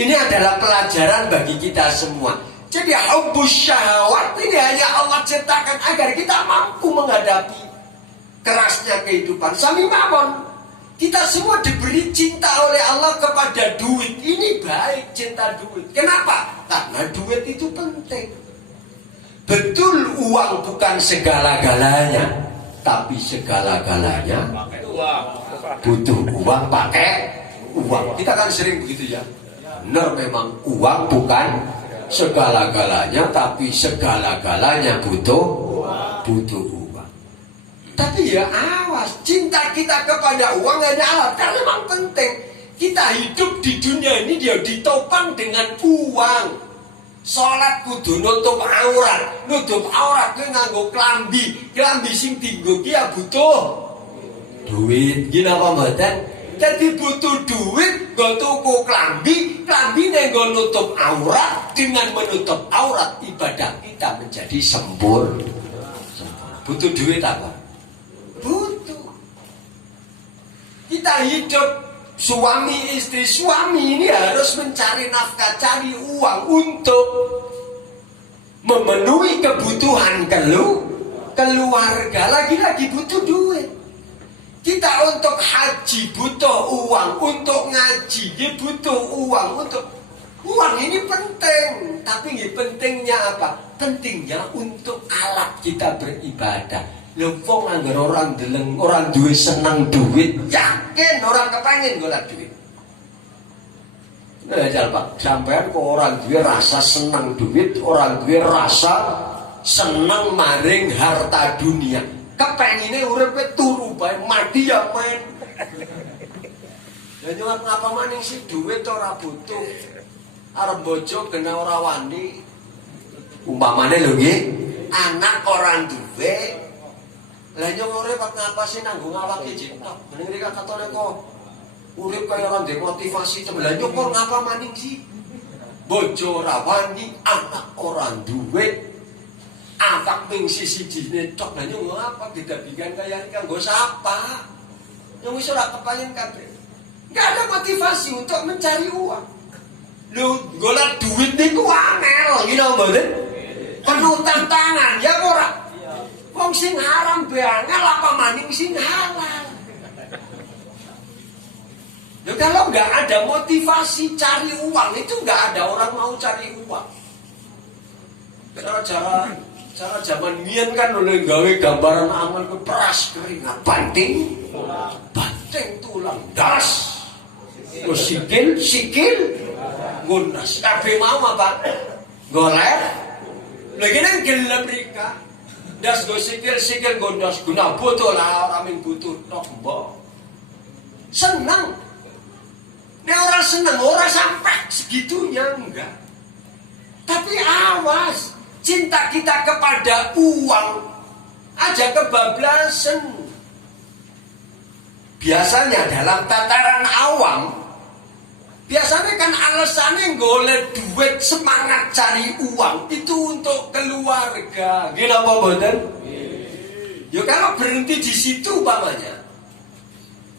Ini adalah pelajaran bagi kita semua. Jadi hubbus syahwat ini hanya Allah ciptakan agar kita mampu menghadapi kerasnya kehidupan. Sami mawon. Kita semua diberi cinta oleh Allah kepada duit. Ini baik cinta duit. Kenapa? Karena duit itu penting. Betul uang bukan segala-galanya, tapi segala-galanya butuh uang, pakai uang. Kita kan sering begitu ya. Benar, memang uang bukan segala-galanya, tapi segala-galanya butuh uang. Tapi ya awas, cinta kita kepada uang hanya alat, karena memang penting. Kita hidup di dunia ini dia ditopang dengan uang. Salat kudu nutup aurat kuwi nganggo klambi sing dienggo ki ya butuh duit. Gini apa mboten? Jadi butuh duit nggo tuku klambi nggo nutup aurat. Dengan menutup aurat ibadah kita menjadi sempurna. Butuh duit apa? Butuh. Kita hidup suami istri, suami ini harus mencari nafkah, cari uang untuk memenuhi kebutuhan keluarga. Lagi-lagi butuh duit. Kita untuk haji butuh uang, untuk ngaji butuh uang, untuk uang ini penting. Tapi ini pentingnya apa? Pentingnya untuk alat kita beribadah. Lempong anggar orang deleng, orang duwe senang duit, yakin orang kepengen golek duit. Nah, jal Pak, sampean kok orang duwe rasa senang duit, orang duwe rasa senang maring harta dunia. Kepengine uripe turu bae, mati ya main. Lah nyuwun ngapa maning sih duit ora butuh. Arep bojo kena ora wani. Umpamane lho nggih, anak orang duwe lah nyong urip ngapa sih nanggung awake jitok. Mending rika katone kok urip kaya ora ndek motivasi temen. Lah nyong kok ngapa maning sih? Bojo ora wani, anak ora duwe. Awak ping siji-sijine tok. Lah nyong ngapa beda-bedan kaya iki kanggo sapa? Nyong wis ora kepengen kabeh. Enggak ada motivasi untuk mencari uang. Lho, golek duit niku angel, gitu mboten? Penuh tantangan, ya ora? Wong sing haram banget apa maning sing halal. Ya kalau nggak ada motivasi cari uang itu nggak ada orang mau cari uang. Cara zaman biyen kan oleh gawe gambaran amal ke peras keringat banting tulang das. Terus sikil ngundras. Kabeh mau apa? Golek. Lagi nang gelem mrika. Das go sikil-sikil gondos guna butuh lah orang yang butuh tok mbok. Senang. Nek orang senang, orang sampai segitunya enggak. Tapi awas, cinta kita kepada uang aja kebablasan. Biasanya dalam tataran awam, biasanya kan alasannya golek duit, semangat cari uang itu untuk keluarga. Gila apa boten? Ya kalau berhenti di situ umpamanya,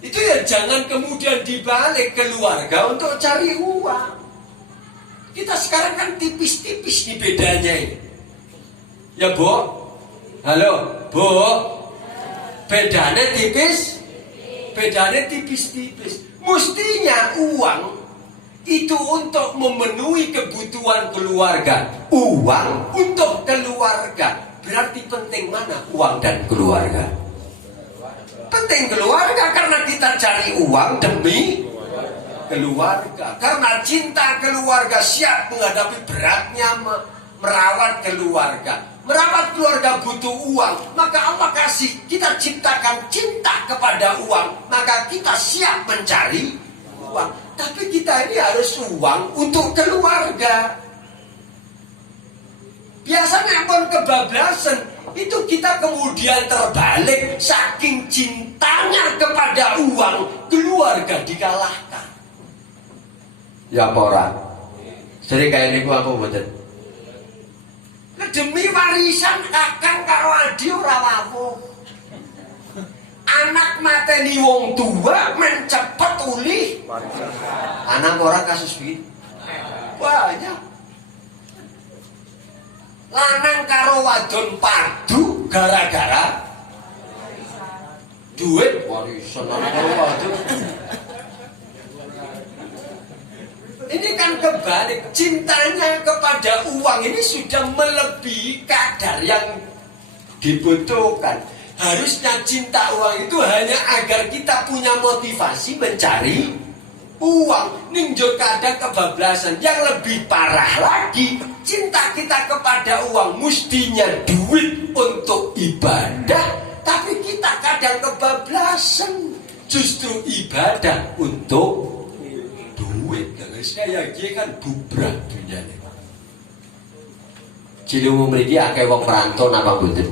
itu ya jangan kemudian dibalik keluarga untuk cari uang. Kita sekarang kan tipis-tipis nih bedanya ini. Ya Bu, halo Bu, bedanya tipis, bedanya tipis-tipis. Mestinya uang itu untuk memenuhi kebutuhan keluarga. Uang untuk keluarga. Berarti penting mana uang dan keluarga? Penting keluarga karena kita cari uang demi keluarga. Karena cinta keluarga, siap menghadapi beratnya merawat keluarga. Merawat keluarga butuh uang, maka Allah kasih. Kita ciptakan cinta kepada uang, maka kita siap mencari uang. Tapi kita ini harus uang untuk keluarga. Biasanya pun kebablasan, itu kita kemudian terbalik. Saking cintanya kepada uang, keluarga dikalahkan. Ya pora. Jadi kayak ini apa betul? Demi warisan kakang karo adi ora lawu. Anak mateni wong tua mencepet uli. Anak orang kasus duit banyak. Lanang karo wadon padu gara-gara duit warisan karo wadon. Ini kan kebalik, cintanya kepada uang ini sudah melebihi kadar yang dibutuhkan. Harusnya cinta uang itu hanya agar kita punya motivasi mencari uang. Ninjo kadang kebablasan. Yang lebih parah lagi, cinta kita kepada uang mestinya duit untuk ibadah, tapi kita kadang kebablasan. Justru ibadah untuk duit. Saya kan bubrah dunia ini. Cilungu mriki akeh wong merantau napa mboten?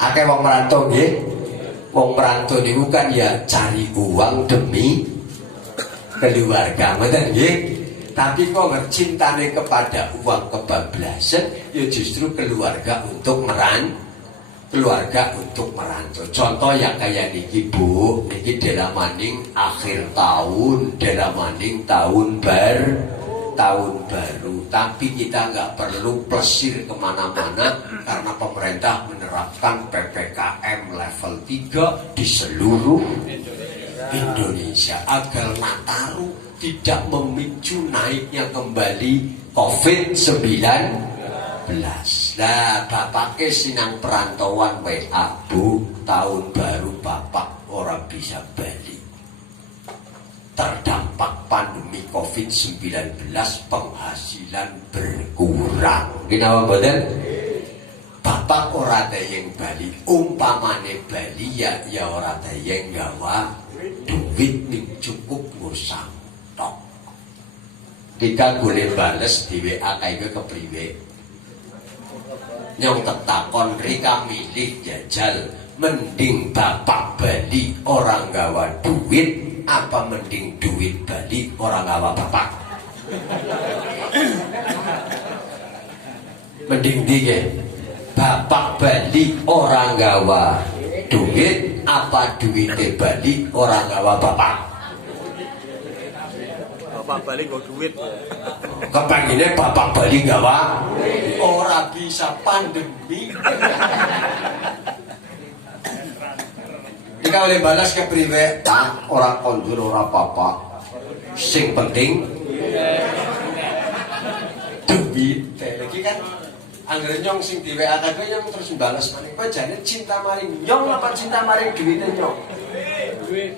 Akeh wong merantau nggih. Wong merantau niku kan ya cari uang demi keluarga, mboten nggih? Tapi kok cintane kepada uang kebablasan, ya justru keluarga untuk merantau. Contoh yang kayak niki Bu, niki delamaning akhir tahun, delamaning tahun baru. Tapi kita nggak perlu plesir kemana-mana karena pemerintah menerapkan PPKM level 3 di seluruh Indonesia agar Nataru tidak memicu naiknya kembali COVID-19. Lah bapake sinang perantauan WA Bu, tahun baru bapak orang bisa balik. Terdampak pandemi COVID-19, penghasilan berkurang. Kenapa mboten? Bapak ora ada yang bali, umpamane bali ya ora ada yang gawa duit ning cukup ngusang tok. Kita boleh bales di WA kayak kepriwe. Nyong tetakon rika milih jajal, mending bapak bali orang gawa duit apa mending duit bali orang gawa bapak? Mending dia bapak bali orang gawa duit apa duitnya bali orang gawa bapak? Bapak bali gawa duit. Kepenginnya bapak bali gawa orang bisa pandemi. Jika oleh balas ke priwe, orang konjur orang apa-apa. Sing penting duit. Lagi kan angger nyong sing di WA tadi nyong terus balas maning. Kok jane cinta maring nyong apa cinta maring duitnya nyong? Duit.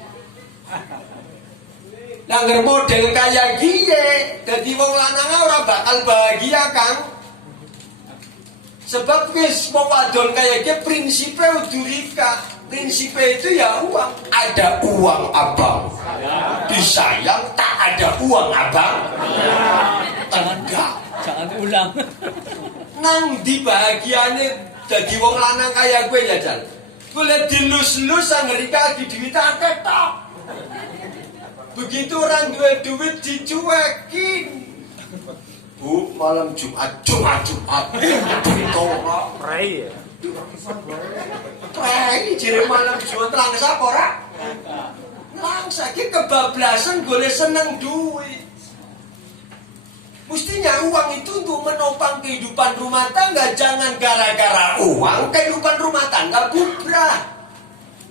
Langgar model kaya giye, jadi wong lanang ora bakal bahagia Kang. Sebab wis mau wadon kaya giye prinsipe udurika. Prinsipe itu ya uang. Ada uang abang disayang, tak ada uang abang jangan ulang. Nang di bahagiane jadi wong lanang kaya gue jajal. Gue liat dilus-lus ngeri kaki duit akeh tok. Begitu orang duit dicuekin. Bu, malam Jumat. Pray. Jadi malam Jumat langsa apa ora? Langsa iki kebablasan golek seneng duit. Mestinya uang itu untuk menopang kehidupan rumah tangga. Jangan gara-gara uang kehidupan rumah tangga bubrah.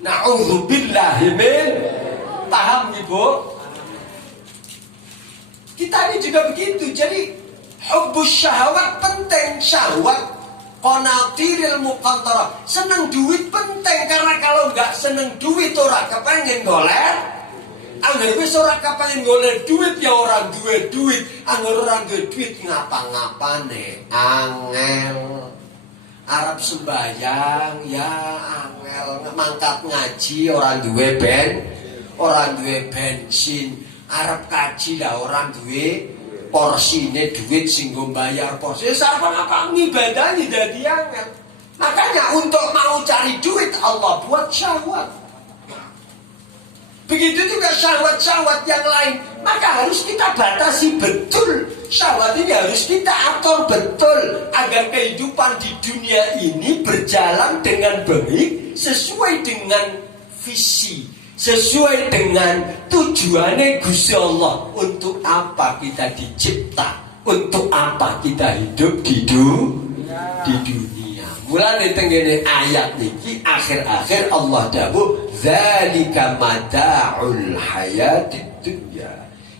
Na'udzubillahi min. Paham nih Bu? Kita ini juga begitu. Jadi hubbus syahwat penting. Syahwat qanatiril muqantara. Seneng duit penting. Karena kalau nggak seneng duit orang kepengen golek. Angger wis ora kepengen golek duit ya orang duit. Angger orang duit ngapa-ngapane angel. Arab sembayang ya angel. Mangkat ngaji orang duwe bensin. Arab kaji lah orang duwe porsine duit sing nggo bayar porsi. Apa ngibadahi dadi angel. Makanya untuk mau cari duit Allah buat syahwat. Begitu juga syahwat-syahwat yang lain. Maka harus kita batasi betul. Syahwat ini harus kita atur betul. Agar kehidupan di dunia ini berjalan dengan baik. Sesuai dengan visi. Sesuai dengan tujuannya Gusti Allah. Untuk apa kita dicipta? Untuk apa kita hidup di dunia? Mulai tenggene ayat niki akhir-akhir Allah dawuh zalika mata'ul hayatid dunya.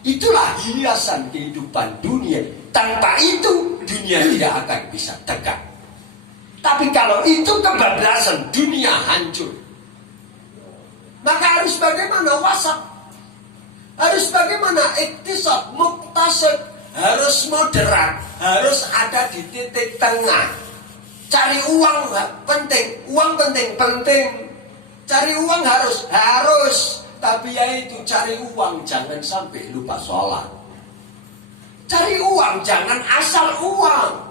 Itulah hiasan kehidupan dunia. Tanpa itu dunia tidak akan bisa tegak. Tapi kalau itu kebablasan, dunia hancur. Maka harus bagaimana wasat? Harus bagaimana iktisad, muktasib, harus moderat, harus ada di titik tengah. Cari uang penting, penting. Cari uang harus. Tapi ya itu cari uang jangan sampai lupa sholat. Cari uang jangan asal uang.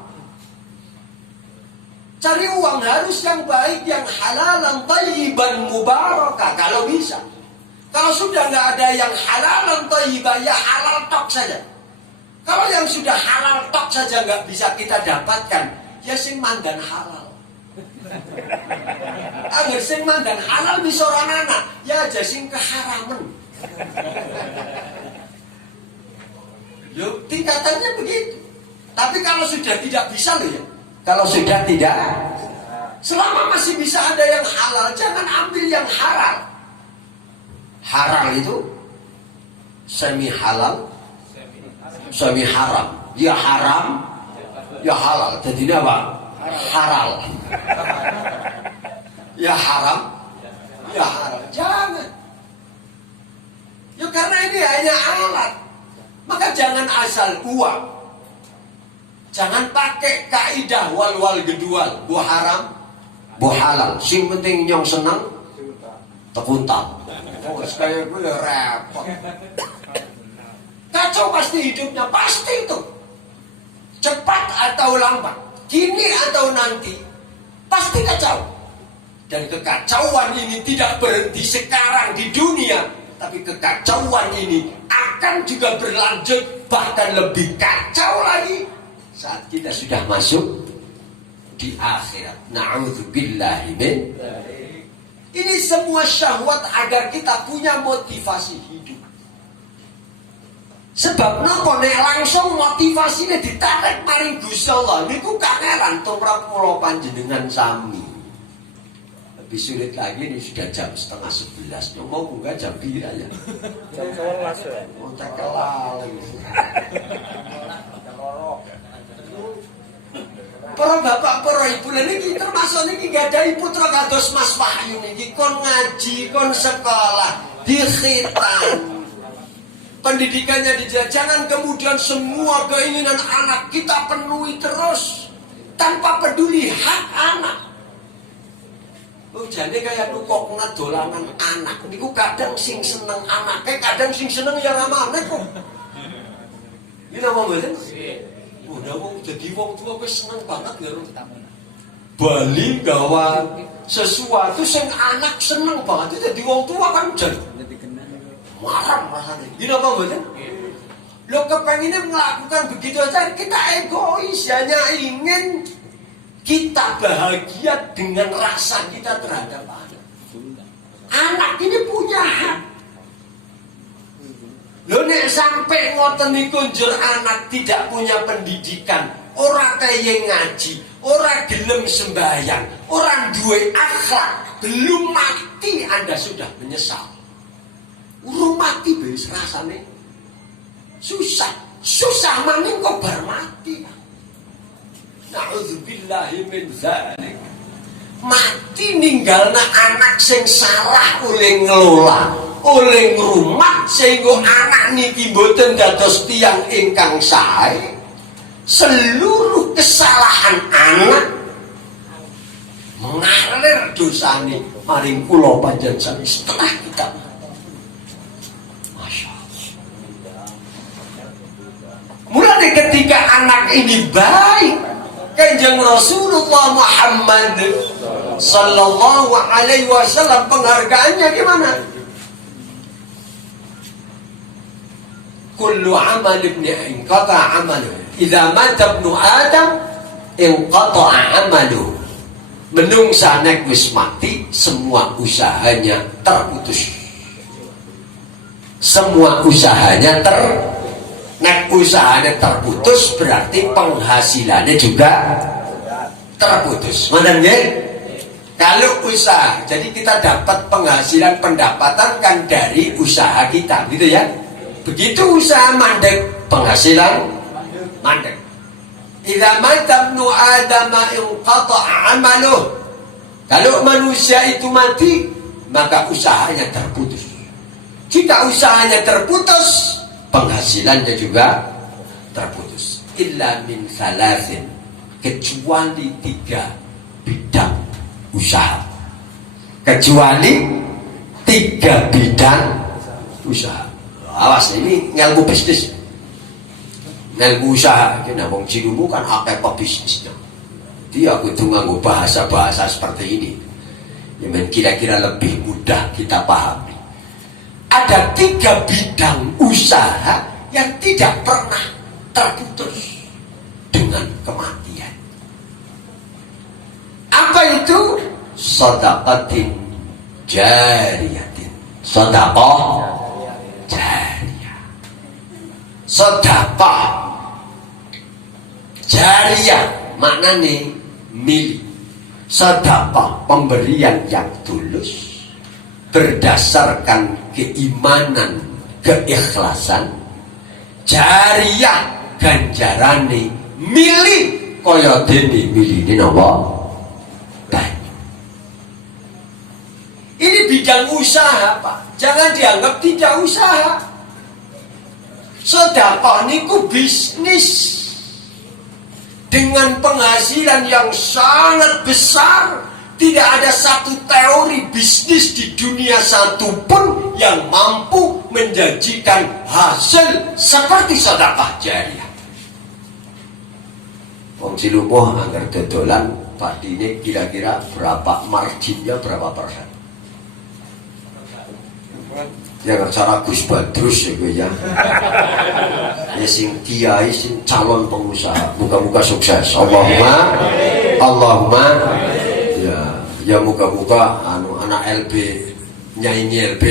Cari uang harus yang baik, yang halalan, thayyiban, mubarakah kalau bisa. Kalau sudah nggak ada yang halalan, thayyibah, ya halal tok saja. Kalau yang sudah halal tok saja nggak bisa kita dapatkan, ya sing mandan halal. Agar sing mandan halal bisa orang anak, ya aja sing keharaman. Yo, tingkatannya begitu. Tapi kalau sudah tidak bisa loh ya. Kalau sudah tidak, selama masih bisa ada yang halal, jangan ambil yang haram. Haram itu semi halal, semi haram. Ya haram, ya halal. Jadi ini apa? Halal. Ya haram, ya haram. Jangan. Ya karena ini hanya alat. Maka jangan asal uang. Jangan pakai kaidah wal gedual. Bu haram, bu halal. Sing penting nyong senang, tekuntal. Oh, sekaya gue repot. Kacau pasti hidupnya, pasti itu. Cepat atau lambat, kini atau nanti, pasti kacau. Dan kekacauan ini tidak berhenti sekarang di dunia, tapi kekacauan ini akan juga berlanjut, bahkan lebih kacau lagi saat kita sudah masuk di akhirat. Na'udzubillahi min. Ini semua syahwat agar kita punya motivasi hidup. Sebab nopo nek langsung motivasinya ditarik maring Gusti Allah niku kangelan tumrap kula panjenengan sami. Lebih sulit lagi ini sudah jam 10:30. Mau buka jam pira ya? Jam 11 ya. Oh, tak kelal. Para bapak, para ibu niki termasuk niki gadahi putra kados Mas Wahyu niki kon ngaji, kon sekolah, dikhitan. pendidikannya dijaga. Jangan kemudian semua keinginan anak kita penuhi terus tanpa peduli hak anak. Jadi kayak nukok dolanan anak niku kadang sing seneng anaknya, kadang sing seneng ya ramane kok. Ini apa mboten? Udah wong jadi wong tua wis seneng banget karo Bali gawa sesuatu sing anak seneng banget jadi wong tua kan jan. Marah rasanya. Ini apa mboten? Lo kepenginnya melakukan begitu aja, kita egois, hanya ingin kita bahagia dengan rasa kita terhadap anak. Anak ini punya hak. Lo nek sampai ngoten niku njur anak tidak punya pendidikan, ora kaya ngaji, ora gelem sembahyang, ora duwe akhlak, belum mati Anda sudah menyesal. Urung mati wis rasane susah maning kok bar mati. Na'udzubillahi min dzalik. Mati ninggalna anak sing salah oleh ngelola, oleh ngrumat sehingga anak niki mboten dados tiyang ingkang sae. Seluruh kesalahan anak mengalir dosane maring kula panjenengan setelah kita. Masya Allah. Mulai ketika anak ini baik, Kanjeng Rasulullah Muhammad sallallahu alaihi wasallam penghargaannya gimana? Kullu amal ibni inqata amaluhu. Idza mata ibnu Adam inqata amaluhu. Menungsa nek wis mati semua usahanya terputus. Semua usahanya nek usahanya terputus berarti penghasilannya juga terputus. Mana nggih? Kalau usaha, jadi kita dapat penghasilan pendapatan kan dari usaha kita, gitu ya. Begitu usaha mandek, penghasilan mandek. Idza mata ibnu Adam inqata'a amaluh. Kalau manusia itu mati, maka usahanya terputus. Jika usahanya terputus, penghasilannya juga terputus. Illa min salasin, kecuali 3 bidang usaha. Kecuali 3 bidang usaha. Awas, ini ngelmu bisnis, ngelmu usaha. Kena wong Cilumu kan akeh pebisnisnya. Dia kudu nganggo bahasa-bahasa seperti ini yang kira-kira lebih mudah kita pahami. Ada 3 bidang usaha yang tidak pernah terputus dengan kematian. Apa itu? Shadaqatin jariyatin. Shadaqah jariyah. Sedekah jariyah maknanya milik. Sedekah pemberian yang tulus berdasarkan keimanan, keikhlasan. Jariyah ganjarane milik kaya dene miline napa? Banyu. Ini bidang usaha, Pak. Jangan dianggap tidak usaha. Sedekah niku bisnis dengan penghasilan yang sangat besar. Tidak ada satu teori bisnis di dunia satupun yang mampu menjanjikan hasil seperti sedekah jariyah. Wong Cilumuh anggar dodolan Pak Dini kira-kira berapa marginnya, berapa persen? Ya cara Gus Badrus ya gue ya. Ya sing kiai sing calon pengusaha, muka-muka sukses. Allahumma ya muka-muka anak LB nyanyi LB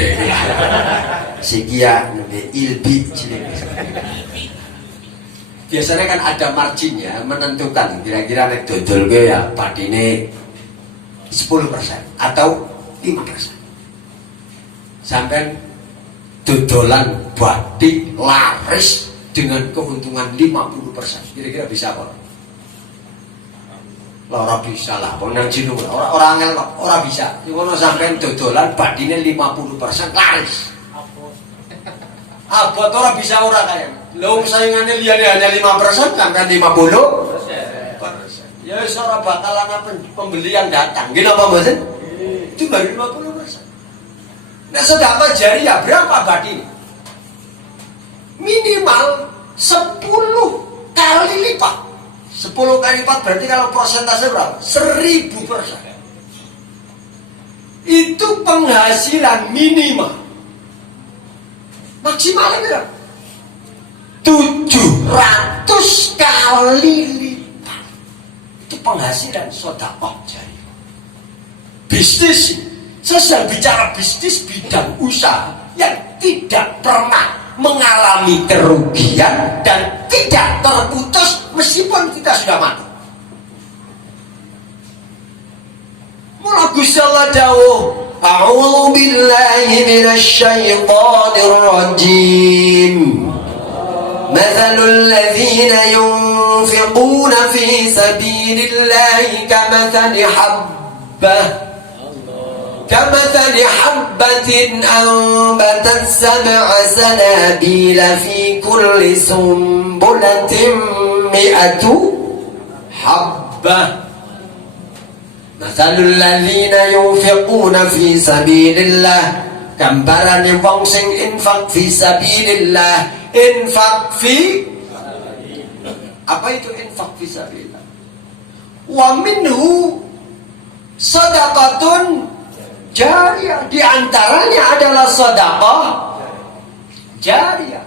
si kia ilbi. Biasanya kan ada margin ya, menentukan kira-kira nek dodol gue ya padine 10% atau 5%. Sampai dodolan batik laris dengan keuntungan 50%. Kira-kira bisa apa? Ora bisa lah, nang jinu orang angel ora bisa. Ngono sampean dodolan badine 50% laris. Abot orang bisa orang kaya. Lo saingannya liane hanya 5%, sampai 50%. Ya seorang bakalan apa pembeli yang datang. Gini apa maksud? Itu baru 50%. Nah sedekah jariah berapa badi? Minimal 10 kali lipat. 10 kali lipat berarti kalau persentase berapa? 1000%. Itu penghasilan minimal. Maksimalnya berapa? 700 kali lipat. Itu penghasilan sedekah jariah. Bisnis, saya sedang bicara bisnis bidang usaha yang tidak pernah mengalami kerugian dan tidak terputus meskipun kita sudah mati. Mula Gusti Allah dawuh, a'udzu billahi minasy syaithanir rajim. Mathalul ladzina yunfiquna fi sabilillahi kamathali habbah كمثل حبة أنبتت 7 سنابل في كل سنبلة 100 حبة مثل الذين ينفقون في سبيل الله gambaran wong sing infak fi sabilillah. Infak fi apa itu infak fi sabilillah? Wa minhu sadaqatun jariah, di antaranya adalah sedekah jariah.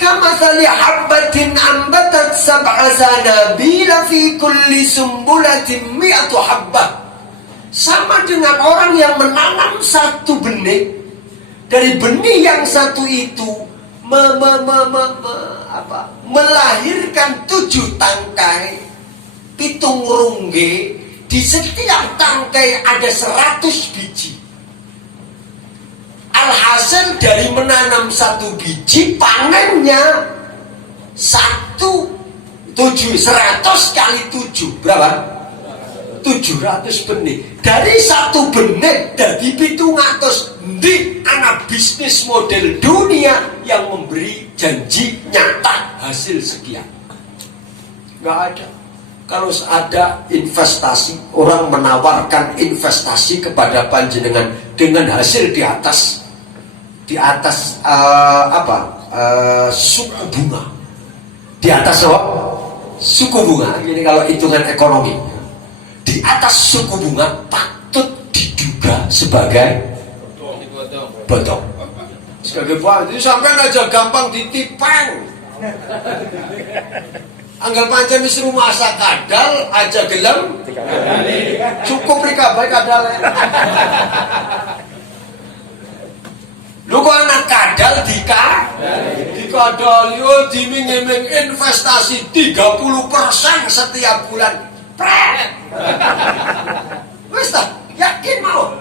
Kamathali habbatin ambatat 7 sanabila fi kulli sumbulatin 100 habbah. Sama dengan orang yang menanam satu benih, dari benih yang satu itu melahirkan 7 tangkai, 7 rungge. Di setiap tangkai ada 100 biji. Alhasil dari menanam 1 biji, panennya 100 kali 7 berapa? 700 benih. Dari 1 benih dari 700. Di anak bisnis model dunia yang memberi janji nyata hasil sekian. Gak ada. Kalau ada investasi, orang menawarkan investasi kepada panjenengan dengan hasil di atas suku bunga, di atas apa? Suku bunga. Ini kalau hitungan ekonomi, di atas suku bunga patut diduga sebagai bodong. Sebagai buah itu sampai aja gampang ditipang. Anggal pancen wis rumah kadal aja gelem cukup rikabai kadal. Lu kok anak kadal dikadal yo diming-iming investasi 30% setiap bulan. Wis ta, yakin mau?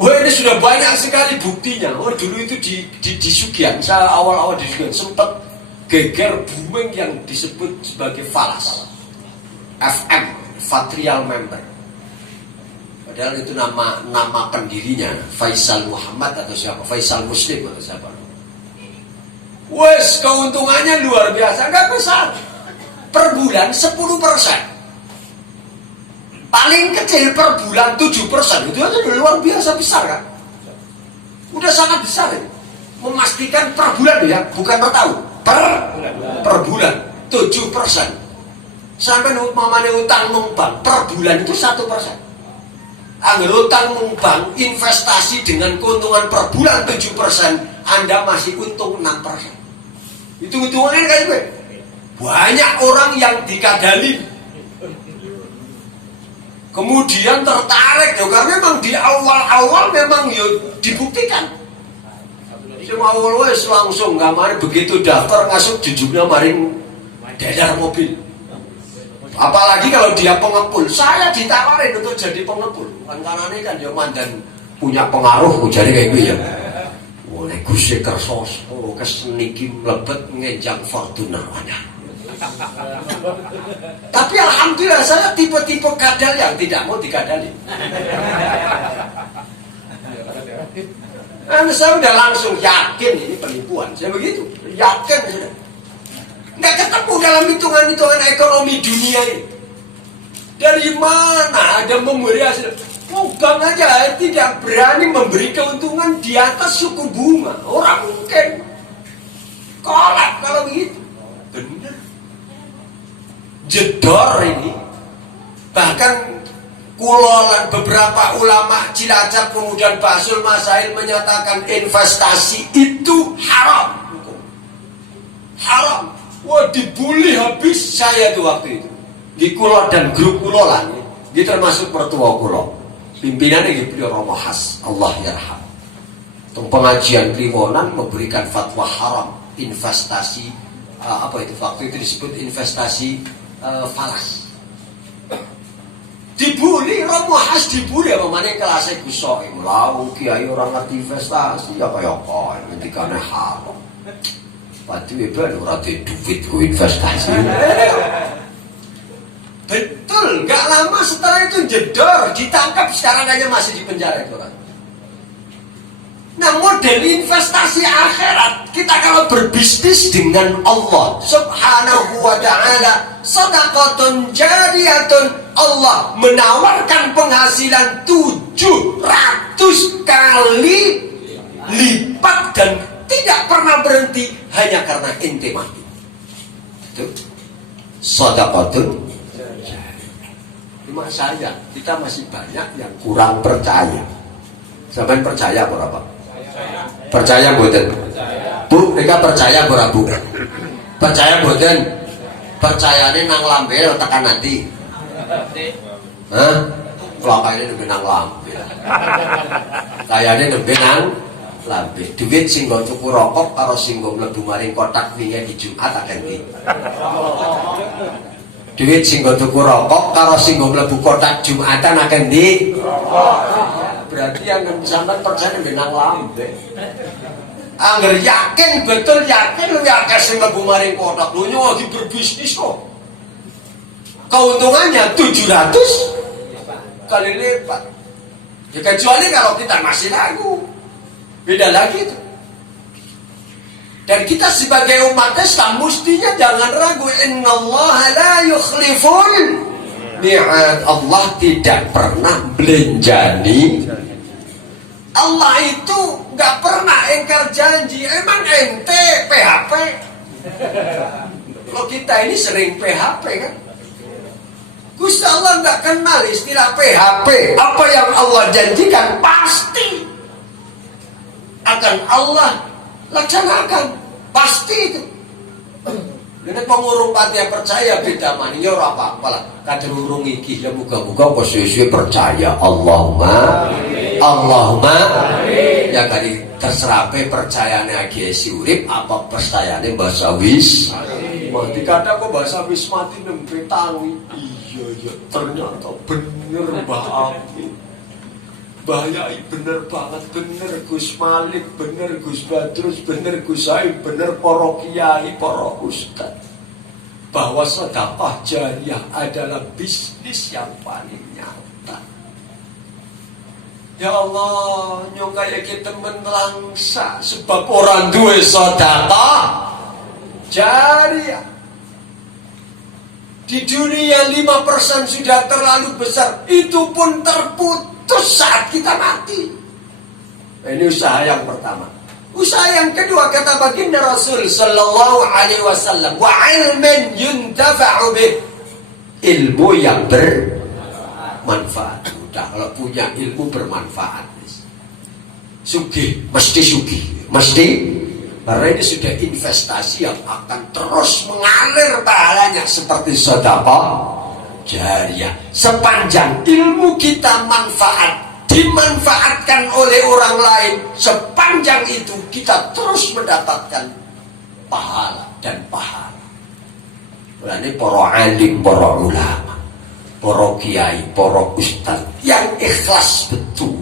Wah, ini sudah banyak sekali buktinya. Oh, dulu itu di Sugian, saya awal-awal di Sugian sempat geger booming yang disebut sebagai falas, FM, Fatrial Member. Padahal itu nama pendirinya Faisal Muhammad atau siapa, Faisal Muslim atau siapa. Wes, keuntungannya luar biasa, nggak besar. Per bulan 10%. Paling kecil per bulan 7%. Itu aja luar biasa besar kan? Udah sangat besar ya. Memastikan per bulan ya, bukan per tahun. Per bulan 7%. Sampai mamane utang numpang per bulan itu 1%. Anggar utang numpang investasi dengan keuntungan per bulan 7%, Anda masih untung 6%. Itu hitungannya kayak gue. Banyak orang yang dikadali, kemudian tertarik ya, karena memang di awal-awal memang ya dibuktikan. Cuma awal wes langsung nggak mari begitu daftar masuk jujurnya maring dadar mobil. Apalagi kalau dia pengepul, saya ditawarin untuk jadi pengepul. Karena ini kan dia mandan punya pengaruh, jadi kayak gue ya. Wah, Gusti kersos, keseniki mlebet ngejang Fortuna banyak. Tapi alhamdulillah saya tipe-tipe kadal yang tidak mau dikadali. Karena saya udah langsung yakin ini penipuan. Saya begitu, yakin sudah. Nggak ketemu dalam hitungan-hitungan ekonomi dunia ini. Dari mana ada memberi hasil? Bank aja tidak berani memberi keuntungan di atas suku bunga. Orang mungkin kolak kalau begitu. Benar. Jedor ini. Bahkan kulolan beberapa ulama Cilacap kemudian Basul Masail menyatakan investasi itu haram. Haram. Wah, dibully habis saya tuh waktu itu. Di kulo dan grup kulolan. Dia termasuk pertua kulo. Pimpinannya gitu Romo Has, Allah yarham. Untuk pengajian Kliwonan memberikan fatwa haram investasi apa itu waktu itu disebut investasi falas. Dibully Romo Has, dibully apa mana kelasnya kusoi melau kiai orang ngerti investasi apa ya kok ketika haram. Pasti beban orang duit ku investasi. Betul, nggak lama setelah itu jedor, ditangkap, sekarang aja masih di penjara itu orang. Nah, model investasi akhirat, kita kalau berbisnis dengan Allah Subhanahu wa ta'ala, shadaqatun jariyatun, Allah menawarkan penghasilan 700 kali lipat dan tidak pernah berhenti hanya karena ente mati. Itu shadaqatun. Cuma saya, kita masih banyak yang kurang percaya. Sampai percaya berapa? Percaya boten? Bu, mereka percaya berapa bu? Percaya boten? Percayanya nang lambe tekan nanti. Hah? Kelakanya nembe nang lambe. Kayane nembe nang lambe. Duit sing nggo tuku rokok karo sing nggo mlebu maring kotak wingi di Jumat akan di. Duit sing nggo tuku rokok karo sing nggo mlebu kotak Jumatan akan di. Berarti yang sampean percaya benang lambe. Angger yakin betul yakin lu akeh sing mlebu maring kotak lu lagi berbisnis kok. Keuntungannya 700 kali lipat. Ya kecuali kalau kita masih ragu. Beda lagi itu. Dan kita sebagai umat Islam mestinya jangan ragu. Innallaha la yukhliful mi'ad. Allah tidak pernah belenjani. Allah itu gak pernah ingkar janji. Emang ente PHP? Kalau kita ini sering PHP kan? Gusti Allah gak kenal istilah PHP. Apa yang Allah janjikan pasti akan Allah laksanakan, pasti itu. Ini pengurung pati yang percaya beda manior apa apalah. Kader urung iki ya muga-muga posisi percaya. Allahumma amin. Allahumma amin. Ya kali terserah percayane agesi urip apa percayane bahasa wis mati. Kadang kok bahasa wis mati nembe tangi. Iya ternyata bener Mbah Amin. Bahaya, bener banget, bener Gus Malik, bener Gus Badrus, bener Gus Saim, bener para kiai, para ustaz. Bahwa sedekah jariyah adalah bisnis yang paling nyata. Ya Allah, nyong kaya kita menelangsa sebab orang duwe sedekah jariyah. Di dunia 5% sudah terlalu besar, itu pun terputus saat kita mati. Ini usaha yang pertama. Usaha yang kedua kata baginda Rasul sallallahu alaihi wasallam, wa ilmin yuntafa'u bih. Ilmu yang bermanfaat. Udah kalau punya ilmu bermanfaat. Sugih, mesti sugih. Mesti. Karena ini sudah investasi yang akan terus mengalir pahalanya seperti sedekah jariyah. Sepanjang ilmu kita dimanfaatkan oleh orang lain, sepanjang itu kita terus mendapatkan pahala dan pahala. Ini para alim, para ulama, para kiai, para ustaz yang ikhlas betul,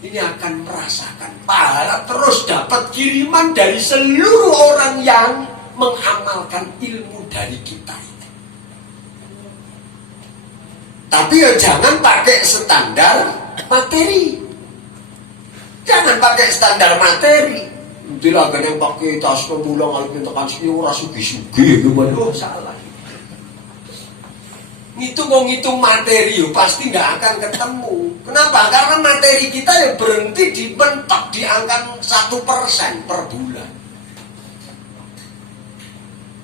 ini akan merasakan pahala terus dapat kiriman dari seluruh orang yang mengamalkan ilmu dari kita itu. Tapi ya jangan pakai standar materi. Jangan Jangan pakai standar materi. Bila ada yang pakai tas pemulang kalau pintakan sini orang sugi-sugi gimana? Oh salah. Ngitung materi pasti nggak akan ketemu. Kenapa? Karena materi kita yang berhenti dibentuk di angka 1% per bulan.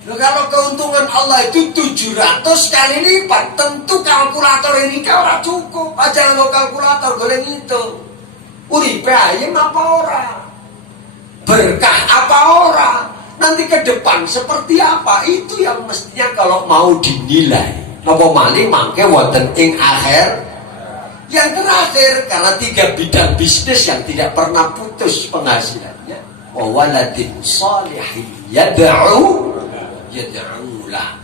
Nah, kalau keuntungan Allah itu 700 kali lipat, tentu kalkulator ini ora cukup. Aja lo kalkulator boleh ngitung. Uripe ayem apa ora? Berkah apa ora? Nanti ke depan seperti apa? Itu yang mestinya kalau mau dinilai. Napa malih mangke wonten ing akhir. Yang terakhir, karena 3 bidang bisnis yang tidak pernah putus penghasilannya. Wa waladin shalihin yad'ulah,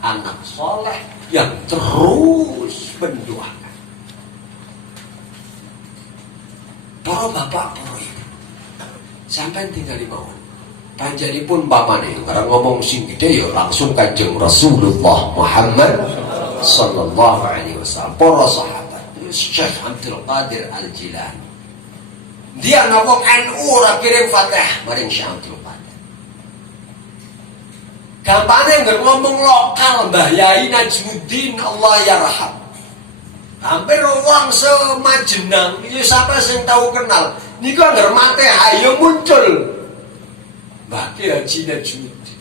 anak soleh yang terus mendoakan. Para bapak, para ibu, sampai tinggal di mawon. Panjenipun pamane karena ngomong sing gede ya langsung Kanjeng Rasulullah Muhammad sallallahu alaihi wasallam. Para sahabat, Syekh Abdul Qadir Al-Jilani. Dia ngomong NU ora kirim Fatihah maring Syekh Abdul Qadir. Gampangnya nggak ngomong lokal Mbah Yai Najmuddin Allah yarham. Hampir orang semajenang, ya siapa yang tahu kenal. Niku anggar mate ayo muncul Mbah Haji Najmuddin.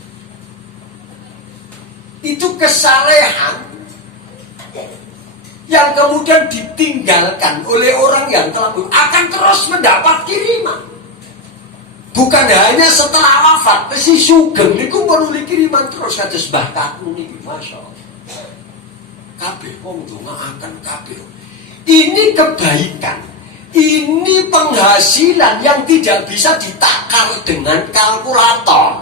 Itu kesalehan yang kemudian ditinggalkan oleh orang yang telah akan terus mendapat kiriman. Bukan hanya setelah wafat, si Sugeng niku perlu kiriman terus kados Mbah Kakung niki, masyaallah. Kabeh wong ndongaaken kabeh. Ini kebaikan, ini penghasilan yang tidak bisa ditakar dengan kalkulator.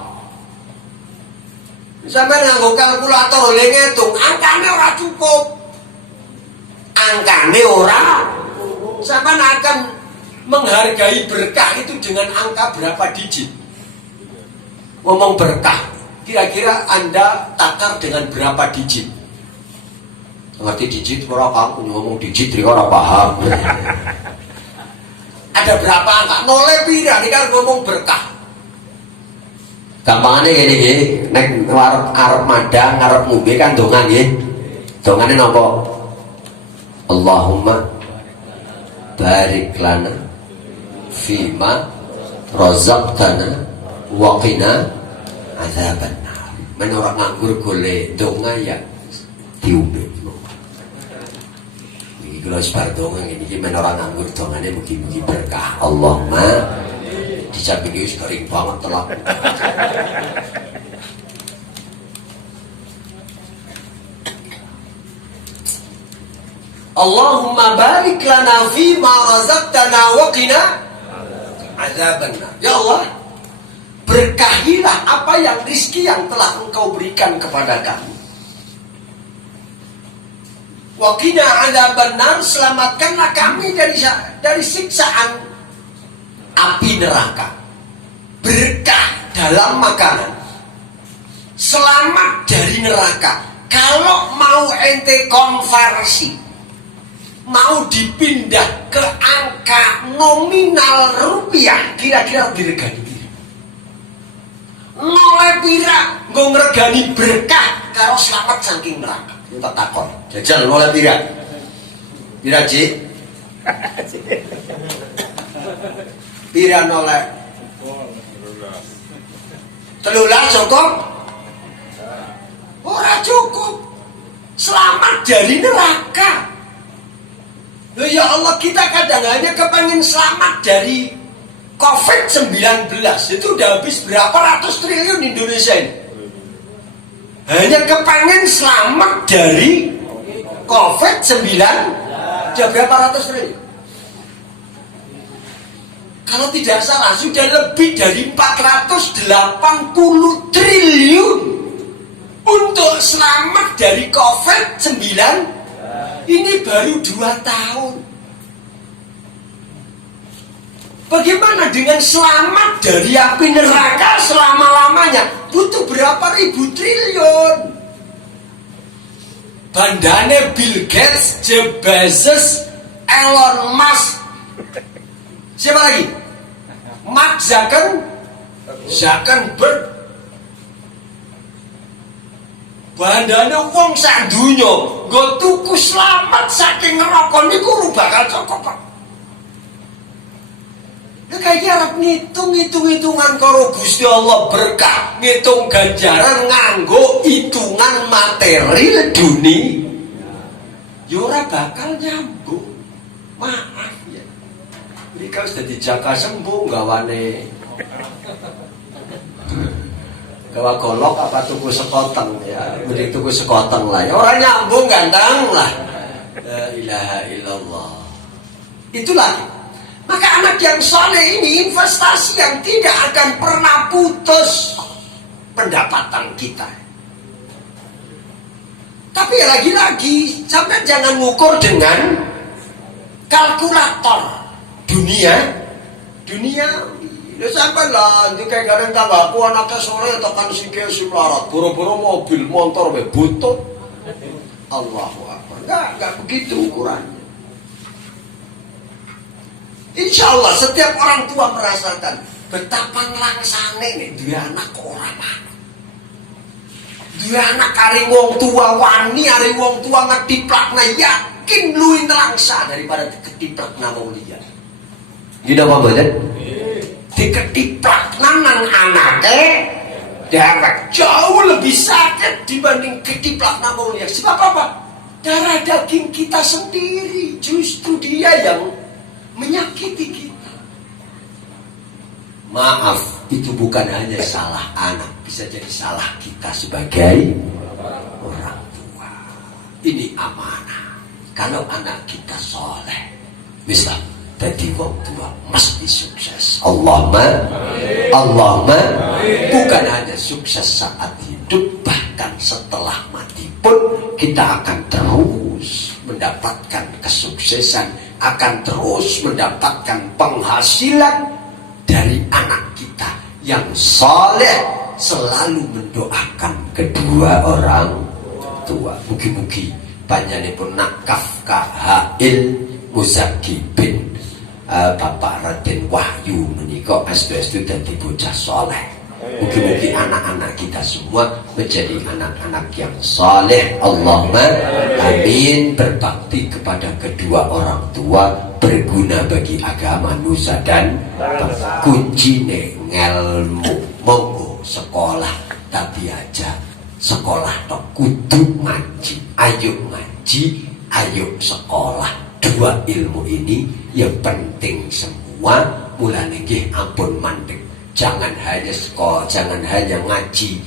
Sampai nganggo kalkulator oleh ngitung, angkane ora cukup. Angkane ora, sampai akan menghargai berkah itu dengan angka berapa digit. Ngomong berkah, kira-kira Anda takar dengan berapa digit? Ngerti digit ora paham, ngomong digit ora paham. Ada berapa angka? Nole pira nih kan ngomong berkah. Gampangane ngene nggih, nek arep madang, arep ngombe kan dongan nggih. Dongane napa? Allahumma barik lana fima razaqtana wa qina adzabannar. Men ora nganggur golek donga ya diombe. Iki kula sebar donga ngene iki men ora nganggur dongane mugi-mugi berkah. Allahumma dijamin wis kering banget telah. Allahumma barik lana fima razaqtana wa qina adzabannar. Ya Allah, berkahilah apa yang rizki yang telah Engkau berikan kepada kami. Wa qina adzabannar, selamatkanlah kami dari siksaan api neraka. Berkah dalam makanan, selamat dari neraka. Kalau mau ente konversi, mau dipindah ke angka nominal rupiah, kira-kira diregani pira? Nolai pira nggo ngregani berkah karo selamat saking neraka. Tak takon. Jajal nolai pira? Pira, Cik? Pira nolai? 13 cukup? Ora cukup. Selamat dari neraka. Loh ya Allah, kita kadang hanya kepengen selamat dari COVID-19. Itu udah habis berapa ratus triliun Indonesia ini. Hanya kepengen selamat dari COVID-19. Sudah berapa ratus triliun? Kalau tidak salah sudah lebih dari 480 triliun untuk selamat dari COVID-19. Ini baru 2 tahun. Bagaimana dengan selamat dari api neraka selama-lamanya? Butuh berapa ribu triliun. Bandane Bill Gates, Jeff Bezos, Elon Musk. Siapa lagi? maksakan zakan ber bandane wong sak donya nggo tuku slamet saking neraka niku bakal cukup. Nek kaya arep ngitung-hitungan karo Gusti Allah berkah, ngitung ganjaran nganggo hitungan material dunia, ya ora bakal nyambung. Maaf ya. Mereka sudah dijaga sembuh gawane. Gawa golok apa tuku sekoteng ya, mending tuku sekoteng lah. Ya orang nyambung ganteng lah. La ilaha illallah. Itulah. Maka anak yang soleh ini investasi yang tidak akan pernah putus pendapatan kita. Tapi lagi-lagi sampai jangan ngukur dengan kalkulator dunia. Ya sampai lah, itu kayak kadang tanggaku anaknya sore tekan sikil si melarat, boro-boro mobil, motor, butut. Allahu Akbar. Enggak begitu ukurannya. Insya Allah setiap orang tua merasakan betapa ngelangsane nih dua anak orang mana. Dua anak kari wong tua wani, kari wong tua ngetiplak, nah yakin luwih nelangsa daripada diketiplak nama uliya. Gila apa badan? Diketiplak nang anaknya darah jauh lebih sakit dibanding ketiplak nama uliya. Sebab apa? Darah daging kita sendiri justru dia yang menyakiti kita. Maaf, itu bukan hanya salah anak, bisa jadi salah kita sebagai orang tua. Ini amanah. Kalau anak kita soleh, bisa jadi wong tua mesti sukses. Allahumma bukan hanya sukses saat hidup, bahkan setelah mati pun kita akan terus mendapatkan kesuksesan, akan terus mendapatkan penghasilan dari anak kita yang saleh, selalu mendoakan kedua orang tua. Mugi-mugi panjenenganipun nakaf kahail Muzaki bin Bapak Raden Wahyu menika astu-astu dadi bocah saleh. Mugi-mugi anak-anak kita semua menjadi anak-anak yang saleh. Allahumma amin. Berbakti kepada kedua orang tua, berguna bagi agama nusa dan kuncine ngelmu. Monggo sekolah, tapi aja sekolah tok kudu ngaji. Ayo ngaji, ayo sekolah. Dua ilmu ini yang penting semua. Mulane nggih ampun mandeg. Jangan hanya sekolah, jangan hanya ngaji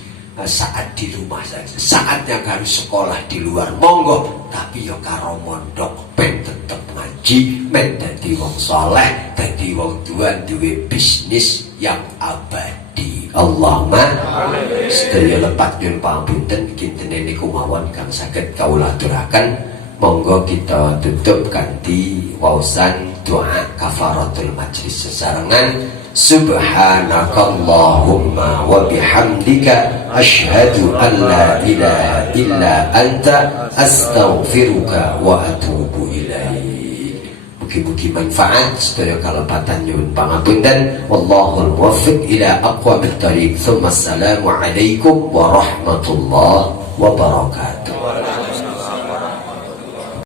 saat di rumah saja. Saatnya harus sekolah di luar, monggo. Tapi yo karo mondok, ben tetep ngaji, men dadi wong saleh, dadi wong tuan duwe bisnis yang abadi. Allahumma sedaya lepat nyuwun pangapunten kinten niku mawon kang saged kawula aturaken. Monggo kita tutup kanthi waosan doa kafaratul majlis sesarengan. Subhanakallahumma wa bihamdika asyhadu an la ilaha illa anta astaghfiruka wa atubu ilaik. Mugi-mugi manfaat sedaya kalepatan nyuwun pangapunten. Wallahul muwaffiq ila aqwamit thariq. Assalamu alaikum warahmatullahi wabarakatuh.